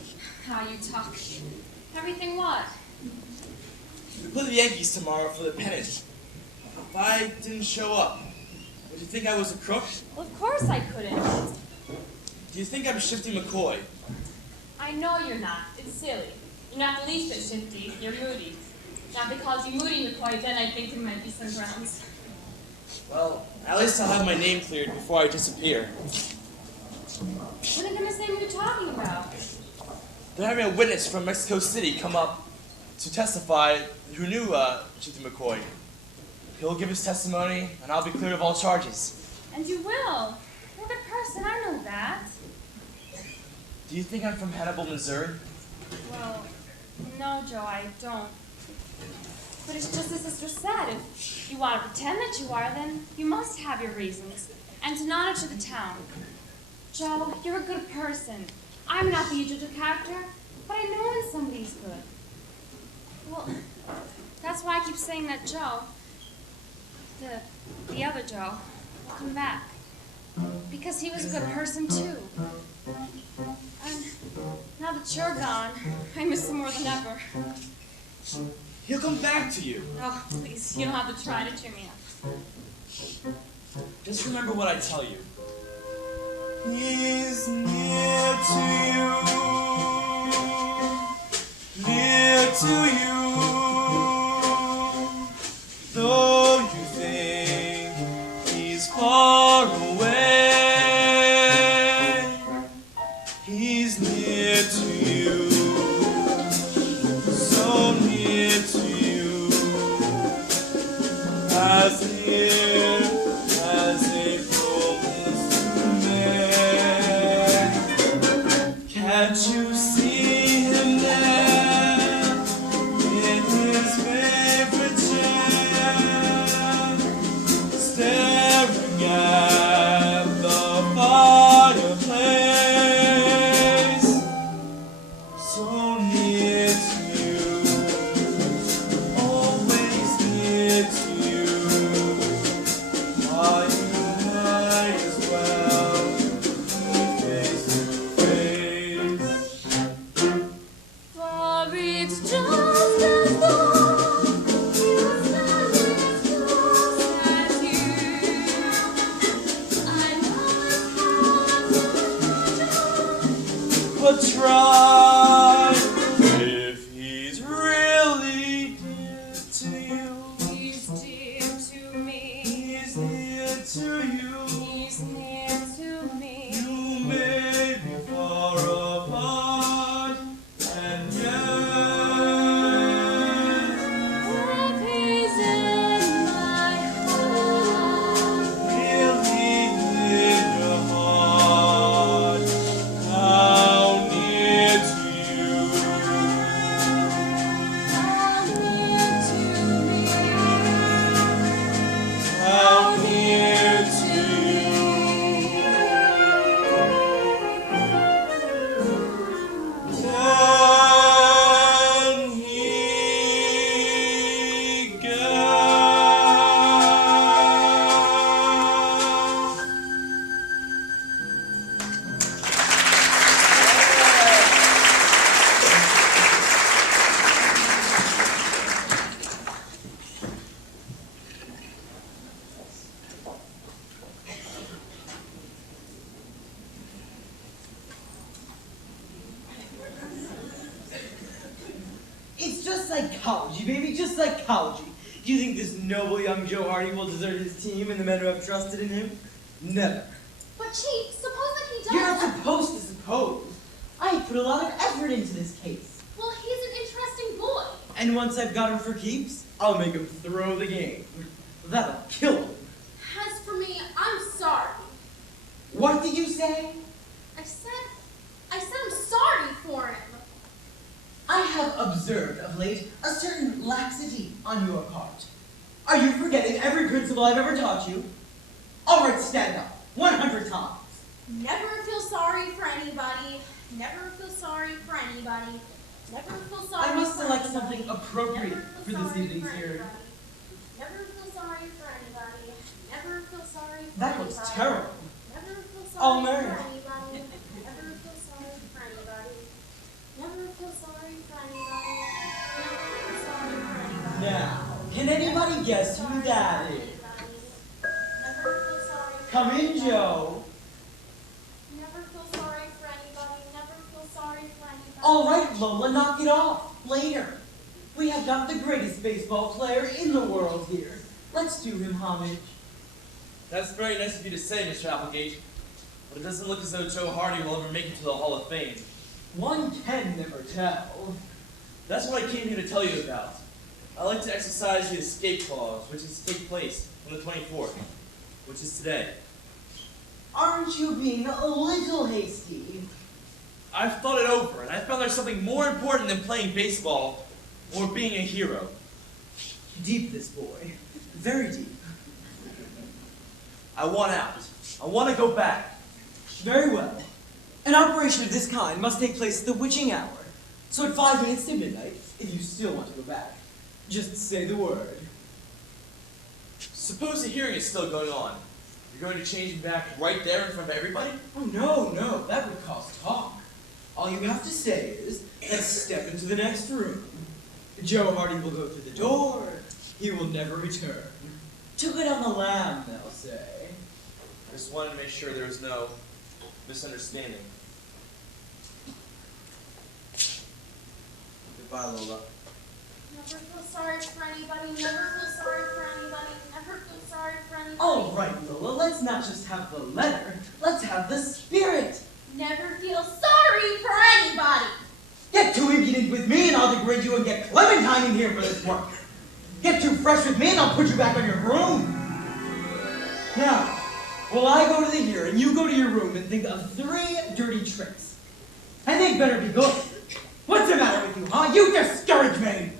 How you talk. Everything what? We play the Yankees tomorrow for the pennant. If I didn't show up, would you think I was a crook? Well, of course I couldn't. Do you think I'm Shifty McCoy? I know you're not. It's silly. You're not the least bit shifty. You're moody. Not because you're moody, McCoy, then I think there might be some grounds. Well, at least I'll have my name cleared before I disappear. What goodness name are you talking about? They're having a witness from Mexico City come up to testify who knew Shifty McCoy. He'll give his testimony, and I'll be cleared of all charges. And you will. You're a good person, I know that. Do you think I'm from Hannibal, Missouri? Well, no, Joe, I don't. But it's just as Sister said, if you want to pretend that you are, then you must have your reasons. And it's an honor to the town. Joe, you're a good person. I'm not the usual character, but I know when somebody's good. Well, that's why I keep saying that Joe, the other Joe, will come back. Because he was a good person too. And now that you're gone, I miss him more than ever. He'll come back to you. Oh, please, you don't have to try to cheer me up. Just remember what I tell you. He's near to you, near to you. Though you think he's far away, he's near to you, so near to you, as near as a promise man. Can't you see him there in his favorite chair, staring at the fireplace, so near to you, always near to you. Why you might as well be face to face. For it's just as though you were standing as close as you. I know it's hard, But try if he's really dear to you. he's dear to me. He's near to you. He's near to me. You may be far apart, and yet If he's in my heart, really in your heart. How near to you. how near to me. How near to you. Can he get? It's just psychology, baby, just psychology. Do you think this noble young Joe Hardy will desert his team and the men who have trusted in him? Never. But Chief, suppose that he does. You're not supposed to suppose. I put a lot of effort into this case. Well, he's an interesting boy. And once I've got him for keeps, I'll make him throw the game. That'll kill him. As for me, I'm sorry. What did you say? I said I'm sorry for him. I have observed of late a certain laxity on your part. Are you forgetting every principle I've ever taught you? All right, stand up. 100 times. Never feel sorry for anybody. Never feel sorry for anybody. Never feel sorry I must for select anybody. something appropriate for this evening's hearing. Never feel sorry for anybody. Never feel sorry for That anybody. looks terrible. Never feel Oh, sorry Mary. for anybody. Never feel sorry for anybody. Never feel sorry for anybody. Never feel sorry for anybody. Now, can anybody guess who that is? Never feel sorry for Come in, anybody. Joe. Never feel sorry for anybody. Never feel sorry for anybody. All right, Lola, knock it off. Later. We have got the greatest baseball player in the world here. Let's do him homage. That's very nice of you to say, Mr. Applegate. But it doesn't look as though Joe Hardy will ever make it to the Hall of Fame. One can never tell. That's what I came here to tell you about. I like to exercise the escape clause, which is to take place on the 24th, which is today. Aren't you being a little hasty? I've thought it over, and I found there's something more important than playing baseball or being a hero. Deep, this boy. Very deep. I want out. I want to go back. Very well. An operation of this kind must take place at the witching hour. So at 5 minutes to midnight, if you still want to go back, just say the word. Suppose the hearing is still going on. You're going to change me back right there in front of everybody? Oh, no, that would cause talk. All you have to say is, let's step into the next room. Joe Hardy will go through the door. He will never return. Took it on the lamb, they'll say. I just wanted to make sure there was no misunderstanding. Goodbye, Lola. Never feel sorry for anybody, never feel sorry for anybody, never feel sorry for anybody. All right, Lola, let's not just have the letter. Let's have the spirit. Never feel sorry for anybody. Get too impudent with me and I'll degrade you and get Clementine in here for this work. Get too fresh with me and I'll put you back on your broom. Now, will I go to the here and you go to your room and think of 3 dirty tricks? And they better be good. What's the matter with you, huh? You discourage me!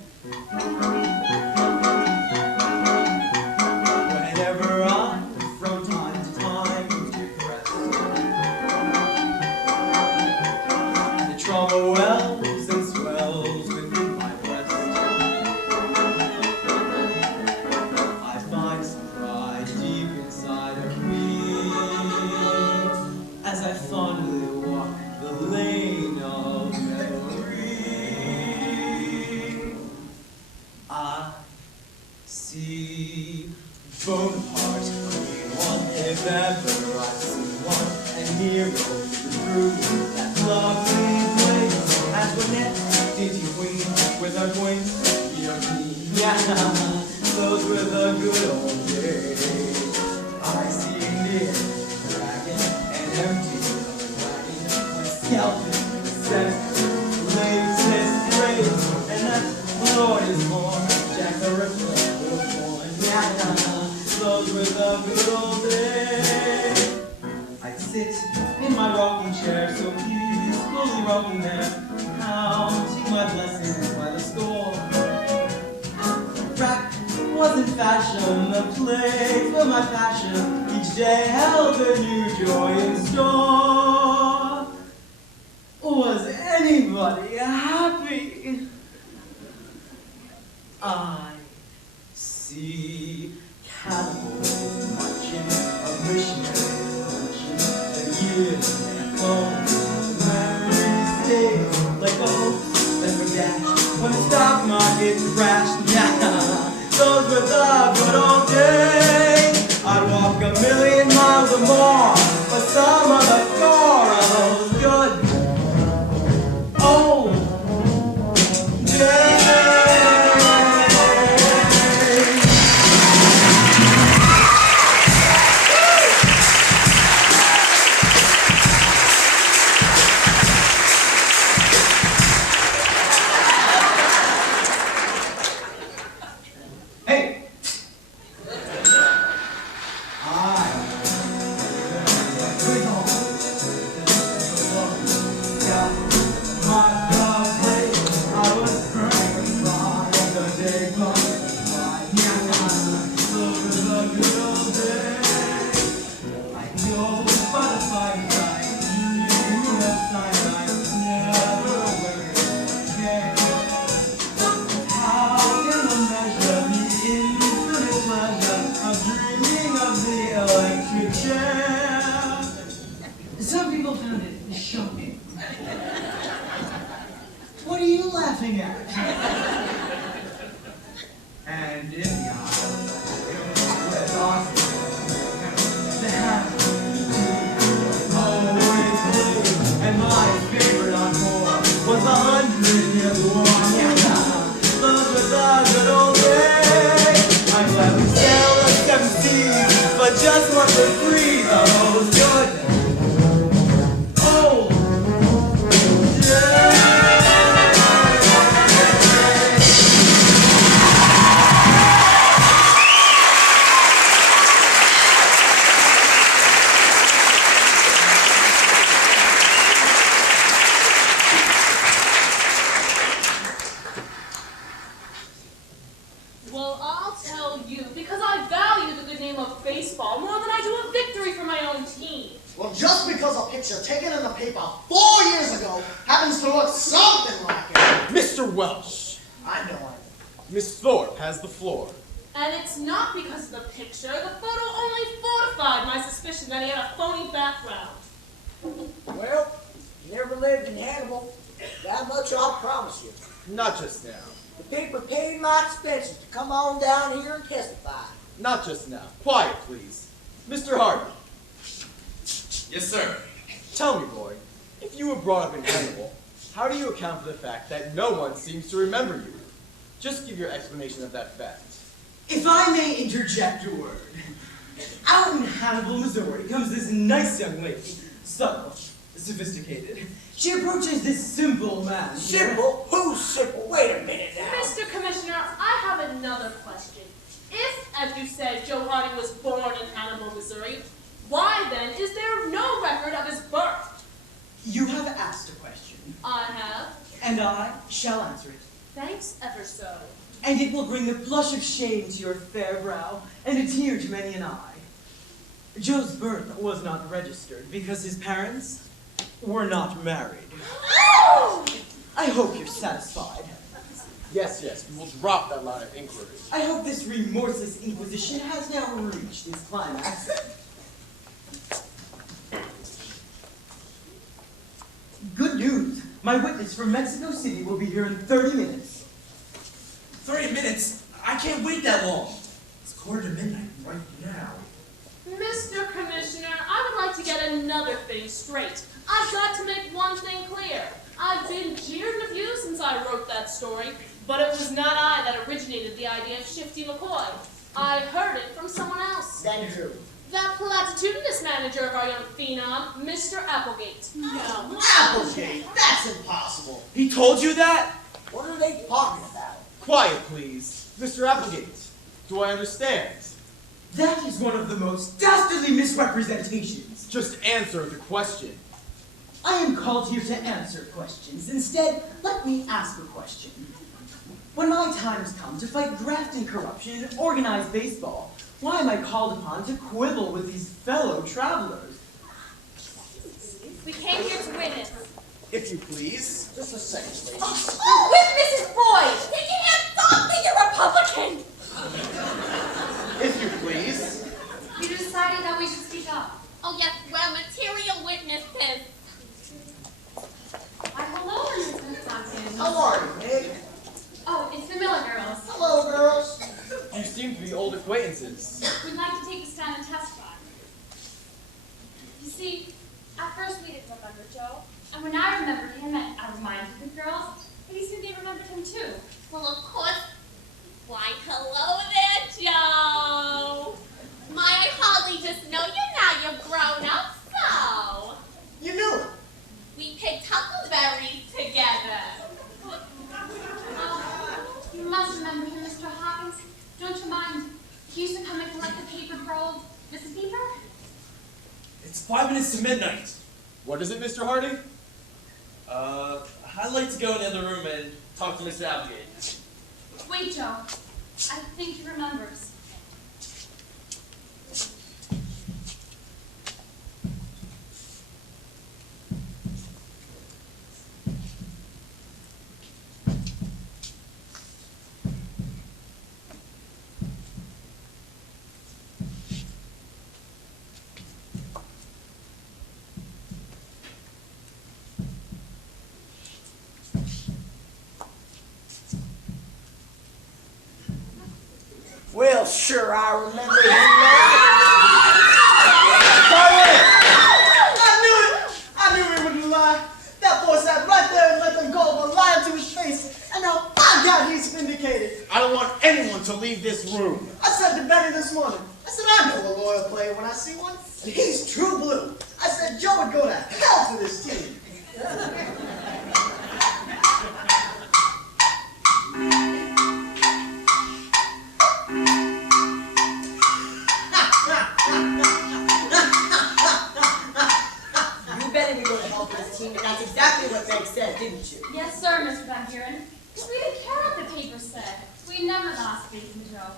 Whenever I, from time to time, depressed, the trauma wells and swells within my breast. I find some pride deep inside of me as I fondly walk the lane of memory. I see Bonaparte, one if ever I see one, and here goes through that lovely place. Antoinette, did you wink with her wink? Yeah, those were the good old days. I see near dragon and empty wagon with skeleton, sense, latest praise, and that Lord is born, Jack the Ripper was born. Yeah, those were the good old days. I'd sit in my rocking chair, so peacefully rocking there, counting my blessings by the score. Crack wasn't fashion, the place was my passion. Each day held a new joy in store. Was anybody happy? I see cannibals marching, a missionary marching, the years that come, memories stay like the hopes that were dashed when the stock market crashed. Yeah, those were the good old days. I'd walk 1,000,000 miles or more for some of the core of those good old days. Some people found it shocking. What are you laughing at? And in the aisle, it was awesome. The happy, always blue, and my favorite encore was 100 Years War. Yeah, those were the good old days. I'm glad we sailed the 7 seas, but just one for free. Those good. Well, I'll tell you, because I value the good name of baseball more than I do a victory for my own team. Well, just because a picture taken in the paper 4 years ago happens to look something like it. Mr. Welsh, I know it. Miss Thorpe has the floor. And it's not because of the picture. The photo only fortified my suspicion that he had a phony background. Well, you never lived in Hannibal. That much I'll promise you. Not just now. The paper paid my expenses to come on down here and testify. Not just now. Quiet, please. Mr. Hardy. Yes, sir. Tell me, boy, if you were brought up in Hannibal, how do you account for the fact that no one seems to remember you? Just give your explanation of that fact. If I may interject a word. Out in Hannibal, Missouri comes this nice young lady, subtle, sophisticated. She approaches this simple man. Simple? Who's simple? Wait a minute now. Mr. Commissioner, I have another question. If, as you said, Joe Hardy was born in Hannibal, Missouri, why then is there no record of his birth? You have asked a question. I have. And I shall answer it. Thanks ever so. And it will bring the blush of shame to your fair brow, and a tear to many an eye. Joe's birth was not registered because his parents were not married. I hope you're satisfied. Yes, yes, we will drop that line of inquiry. I hope this remorseless inquisition has now reached its climax. Good news. My witness from Mexico City will be here in 30 minutes. 30 minutes? I can't wait that long. It's 1:45 right now. Mr. Commissioner, I would like to get another thing straight. I've got to make one thing clear. I've been jeered and abused since I wrote that story, but it was not I that originated the idea of Shifty McCoy. I heard it from someone else. Then who? That platitudinous manager of our young phenom, Mr. Applegate. No. Applegate? That's impossible. He told you that? What are they talking about? Quiet, please. Mr. Applegate, do I understand? That is one of the most dastardly misrepresentations. Just answer the question. I am called here to answer questions. Instead, let me ask a question. When my time has come to fight graft and corruption and organized baseball, why am I called upon to quibble with these fellow travelers? We came here to witness. If you please. Just a second, lady. You're with Mrs. Boyd! They can't stop me, you're Republican! If you please. You decided that we should speak up. Oh yes, we're material witnesses. Why, hello, Mrs. Duncan. How are you, Meg? Oh, it's the Miller girls. Hello, girls. You seem to be old acquaintances. We'd like to take a stand and testify. You see, at first we didn't remember Joe, and when I remembered him and I reminded the girls, they said they remembered him too. Well, of course. Why, hello there, Joe. My, I hardly just know you now. You're grown up, so. You knew it. We picked huckleberries together. You must remember him, Mr. Hawkins. Don't you mind? He used to come and collect the paper for old Mrs. Beaver. It's 5 minutes to midnight. What is it, Mr. Hardy? I'd like to go in the other room and talk to Mr. Applegate. Wait, Joe. I think he remembers. Well, sure, I remember him now. I knew he wouldn't lie. That boy sat right there and let them go and lie to his face. And now find out he's vindicated. I don't want anyone to leave this room. I said to Betty this morning, I said, I know a loyal player when I see one. And he's true blue. I said Joe would go to hell for this team. And that's exactly what Meg said, didn't you? Yes, sir, Mr. Van Buren. We didn't care what the paper said. We never lost faith in Joe.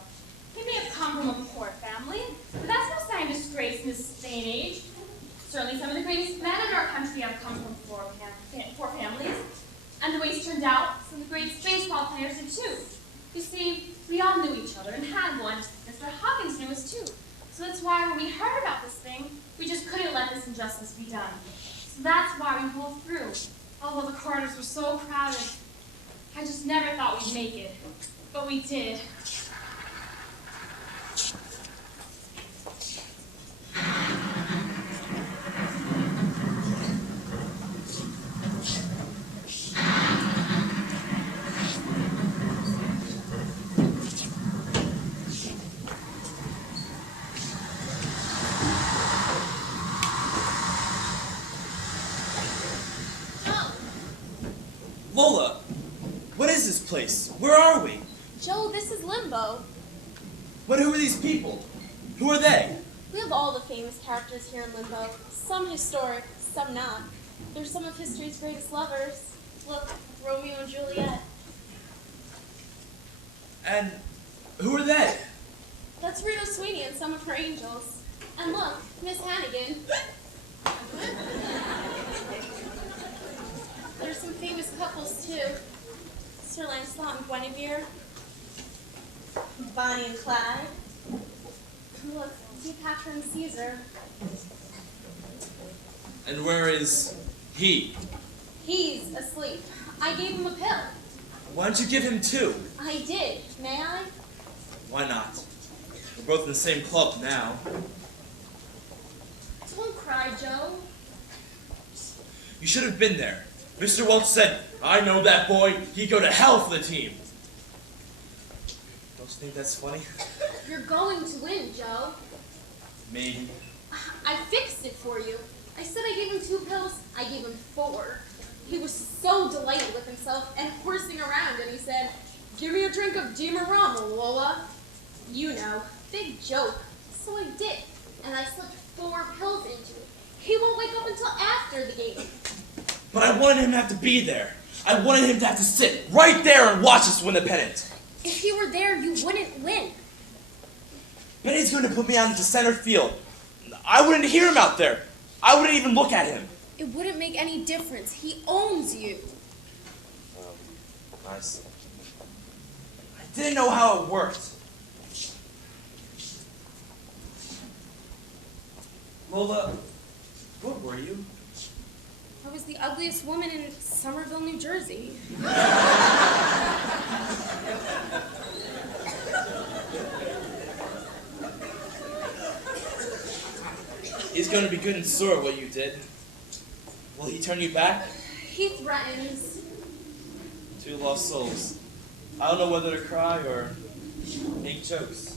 He may have come from a poor family, but that's no sign of disgrace in this day and age. Certainly some of the greatest men in our country have come from poor families. And the way it's turned out, some of the greatest baseball players did too. You see, we all all knew each other and had one. Mr. Hawkins knew us too. So that's why when we heard about this thing, we just couldn't let this injustice be done. So that's why we pulled through. Although the corridors were so crowded, I just never thought we'd make it. But we did. Lola, what is this place? Where are we? Joe, this is Limbo. But who are these people? Who are they? We have all the famous characters here in Limbo. Some historic, some not. They're some of history's greatest lovers. Look, Romeo and Juliet. And who are they? That's Rita Sweeney and some of her angels. And look, Miss Hannigan. There's some famous couples too. Sir Lancelot and Guinevere. Bonnie and Clyde. Look, Cleopatra and Caesar. And where is he? He's asleep. I gave him a pill. Why don't you give him two? I did. May I? Why not? We're both in the same club now. Don't cry, Joe. You should have been there. Mr. Welch said, I know that boy. He'd go to hell for the team. Don't you think that's funny? You're going to win, Joe. Maybe. I fixed it for you. I said I gave him 2 pills. I gave him 4. He was so delighted with himself and horsing around, and he said, "Give me a drink of Demerara, Lola." You know, big joke. So I did, and I slipped 4 pills into it. He won't wake up until after the game. But I wanted him to have to be there. I wanted him to have to sit right there and watch us win the pennant. If he were there, you wouldn't win. Benny's going to put me out into center field. I wouldn't hear him out there. I wouldn't even look at him. It wouldn't make any difference. He owns you. I see. I didn't know how it worked. Lola, what were you? I was the ugliest woman in Somerville, New Jersey. He's going to be good and sore at what you did. Will he turn you back? He threatens. 2 lost souls. I don't know whether to cry or make jokes.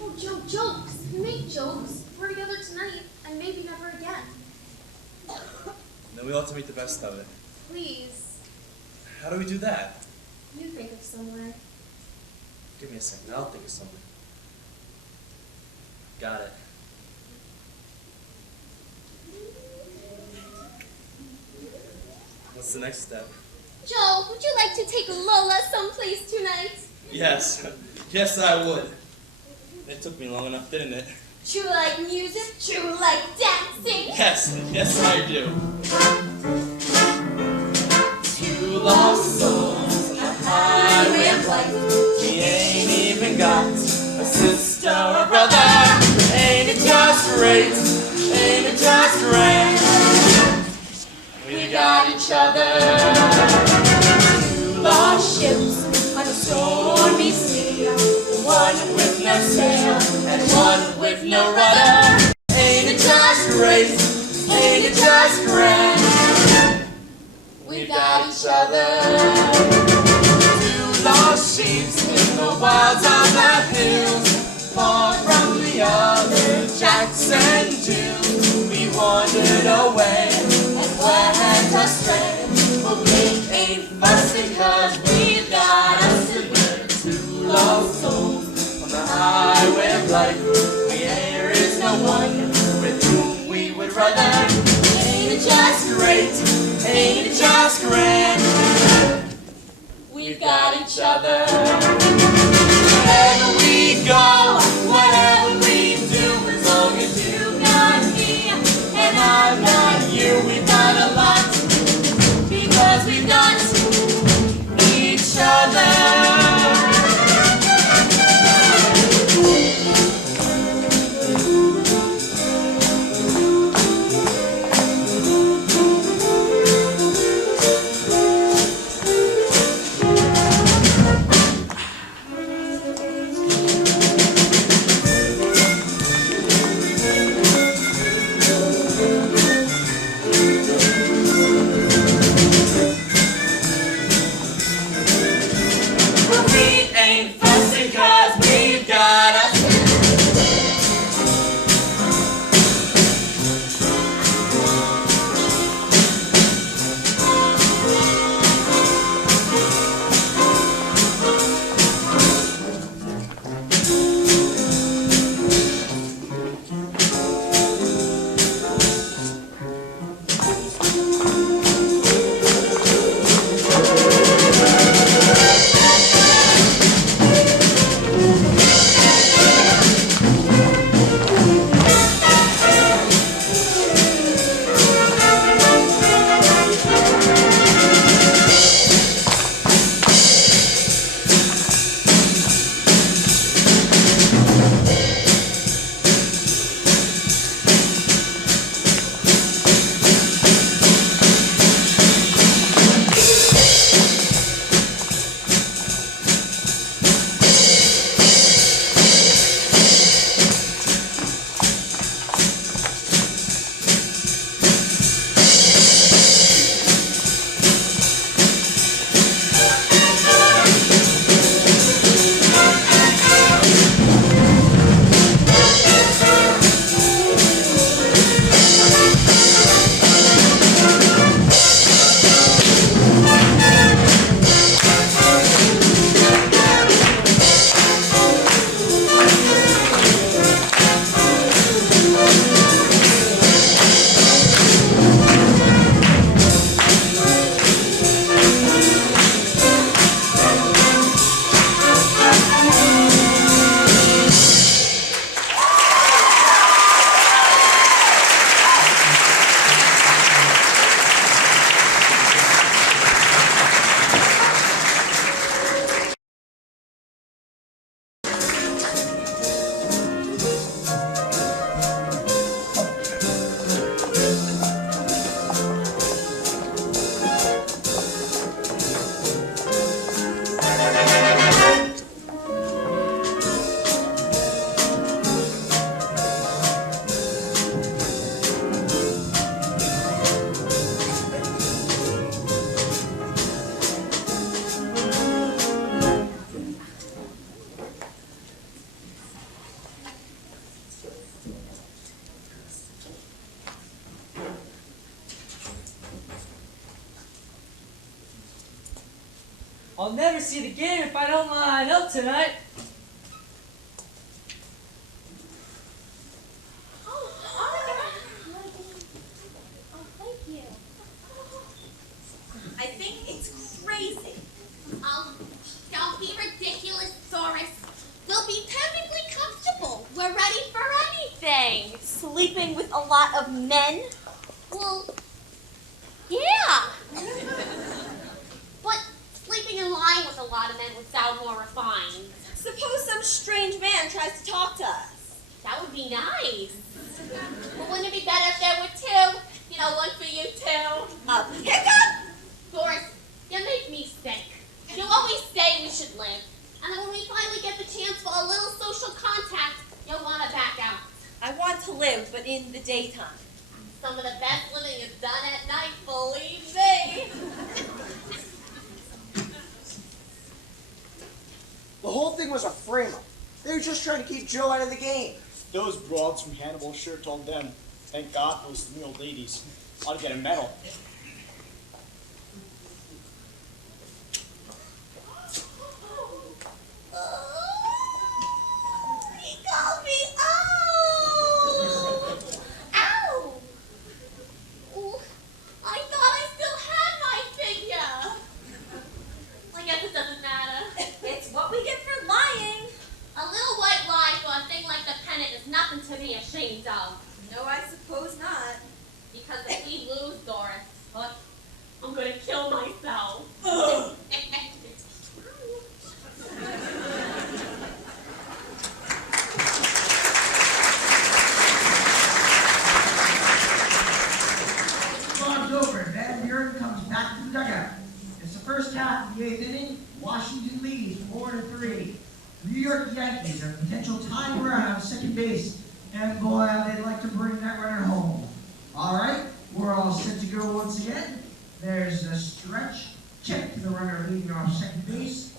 Oh, Joe, jokes. We make jokes. We're together tonight, and maybe never again. Then we ought to make the best of it. Please. How do we do that? You think of somewhere. Give me a second. I'll think of something. Got it. What's the next step? Joe, would you like to take Lola someplace tonight? Yes. Yes, I would. It took me long enough, didn't it? Do you like music? Do you like dancing? Yes. Yes, I do. 2 lost souls on the highway of life. We ain't even got a sister or brother. Ain't it just great? Ain't it just great? We got each other. 2 lost ships on a stormy sea. One with no sail and one with no rudder. Ain't it just great? Ain't it just great? We got each other. 2 lost sheep in the wilds of the hills, far from the other Jacks and Jills. We wandered away and went astray, but we ain't fussing 'cause we got us to live. 2 lost souls on the highway of life. There is no one with whom we would rather. Ain't it just great? Ain't it just grand? We've got each other. Wherever we go, whatever we do, as long as you got me and I've got you, we've got a lot because we've got each other. ain't fussing 'cause we've got a I'll never see the game if I don't line up tonight. I think it's crazy. Don't be ridiculous, Doris. We'll be perfectly comfortable. We're ready for anything. Sleeping with a lot of men? Well, yeah. But sleeping in line with a lot of men would sound more refined. Suppose some strange man tries to talk to us. That would be nice. But wouldn't it be better if there were two? You know, one for you too. A pickup? Doris, you make me sick. You always say we should live. And then when we finally get the chance for a little social contact, you'll want to back out. I want to live, but in the daytime. Some of the best living is done at night, believe me. The whole thing was a frame-up. They were just trying to keep Joe out of the game. Those broads from Hannibal sure told them. Thank God for those 3 old ladies. Ought to get a medal. He called me old. Ow! Ooh, I thought I still had my figure. I guess it doesn't matter. It's what we get for lying. A little white lie for a thing like the pennant is nothing to be ashamed of. No, I suppose not. Because if we lose, Doris, I'm gonna kill myself. Bob's over and Van Buren comes back to the dugout. It's the first half of the 8th inning. Washington leads 4-3. New York Yankees are a potential tying run on second base. And boy, they'd like to bring that runner home. All right, we're all set to go once again. There's a stretch. Check to the runner leading off second base.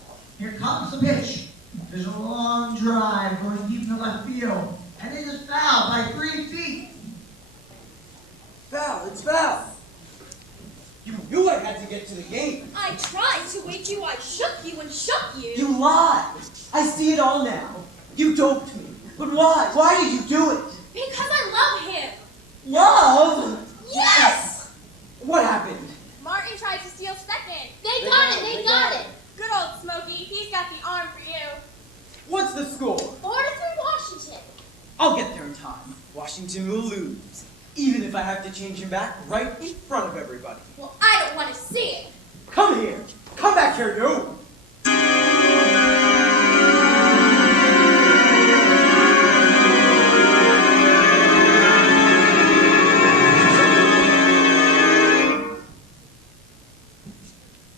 Here comes the pitch. There's a long drive going deep into left field, and it is fouled by 3 feet. Foul, it's foul. You knew I had to get to the game. I tried to wake you, I shook you and shook you. You lied. I see it all now. You doped me. But why? Why did you do it? Because I love him. Love? Yes! What happened? Martin tried to steal second. They got it. Good old Smokey, he's got the arm for you. What's the score? 4-3 Washington. I'll get there in time. Washington will lose, even if I have to change him back right in front of everybody. Well, I don't want to see it. Come here. Come back here, you.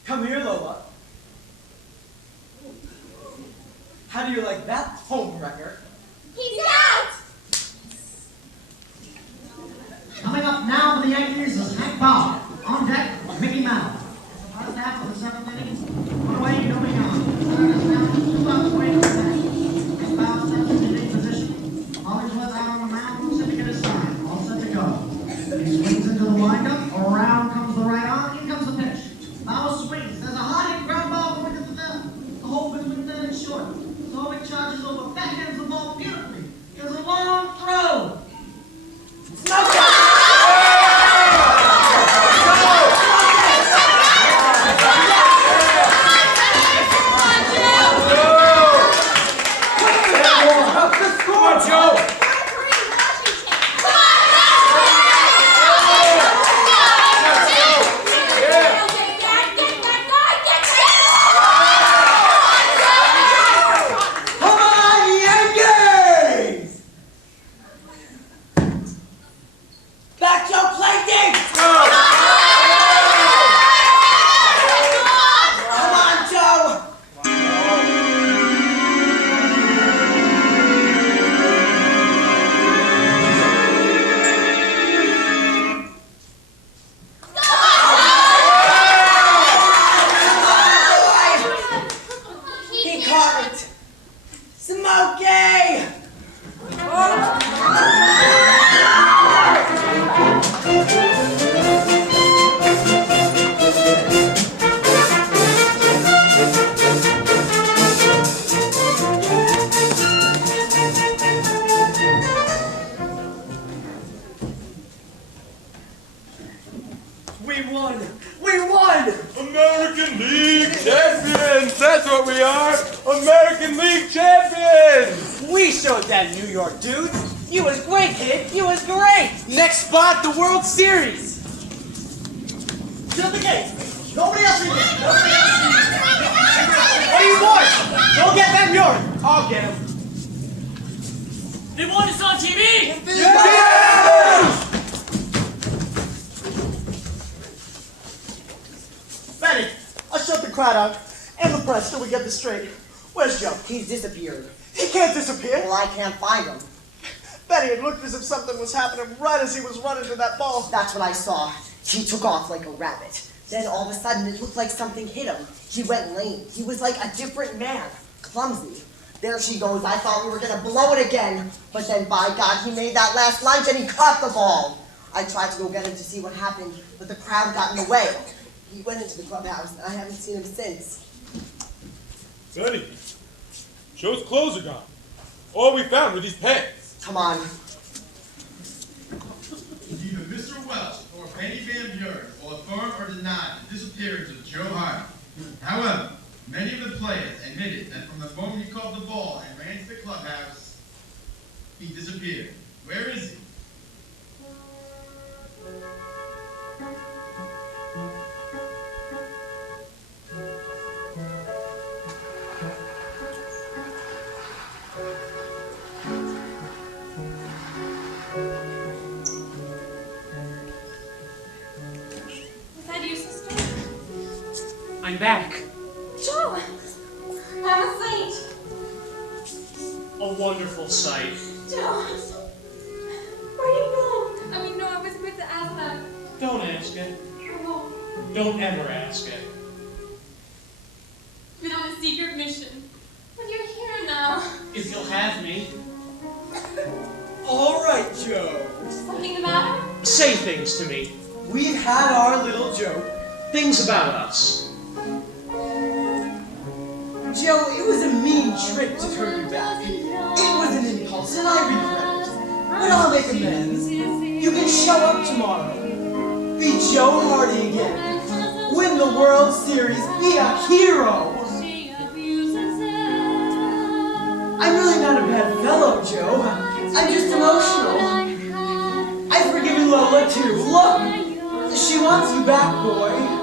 Come here, Lola. How do you like that home wrecker? He's out! Coming up now for the Yankees is Hank Bauer. On deck, Mickey Mouse. First half of the 7th inning. One away, you know we gone. Third is down, 2 outs away from the back. Hank Bauer steps into the position. Hollingsworth out on the mound, looks to get his sign. All set to go. He swings into the windup. Around comes the right arm. In comes the pitch. Bauer swings. There's a high hit ground ball going to the left. The hole between third and short. So it charges over, backhands the ball beautifully. There's a long throw. American League champions! That's what we are! American League champions! We showed that New York dude. You was great, kid. You was great. Next spot, the World Series. Shut the gate. Nobody else in here. Nobody else in here. What do you want? Go get that York. I'll get him. They want us on TV? Yeah! Betty, I'll shut the crowd out and the press till we get this straight. Where's Joe? He's disappeared. He can't disappear. Well, I can't find him. Betty, it looked as if something was happening right as he was running to that ball. That's what I saw. He took off like a rabbit. Then all of a sudden, it looked like something hit him. He went lame. He was like a different man. Clumsy. There she goes. I thought we were going to blow it again. But then, by God, he made that last lunge and he caught the ball. I tried to go get him to see what happened, but the crowd got in the way. He went into the clubhouse, and I haven't seen him since. Betty, Joe's clothes are gone. All we found were these pants. Come on. Neither Mr. Welch or Benny Van Buren will affirm or deny the disappearance of Joe Hardy. However, many of the players admitted that from the moment he caught the ball and ran to the clubhouse, he disappeared. Where is he? Was that you, sister? I'm back. Joe! Have a seat. A wonderful sight. Joe! Where you going? I mean, no, I wasn't going to ask that. Don't ask it. I won't. Don't ever ask it. Been on a secret mission. have me. All right, Joe. Something the matter? Say things to me. We've had our little joke. Things about us. Joe, it was a mean trick to turn you back. It was an impulse, and I regret it. But I'll make amends. You can show up tomorrow. Be Joe Hardy again. Win the World Series. Be a hero. I'm really not a bad fellow, Joe. I'm just emotional. I've forgiven Lola, too. Look, she wants you back, boy.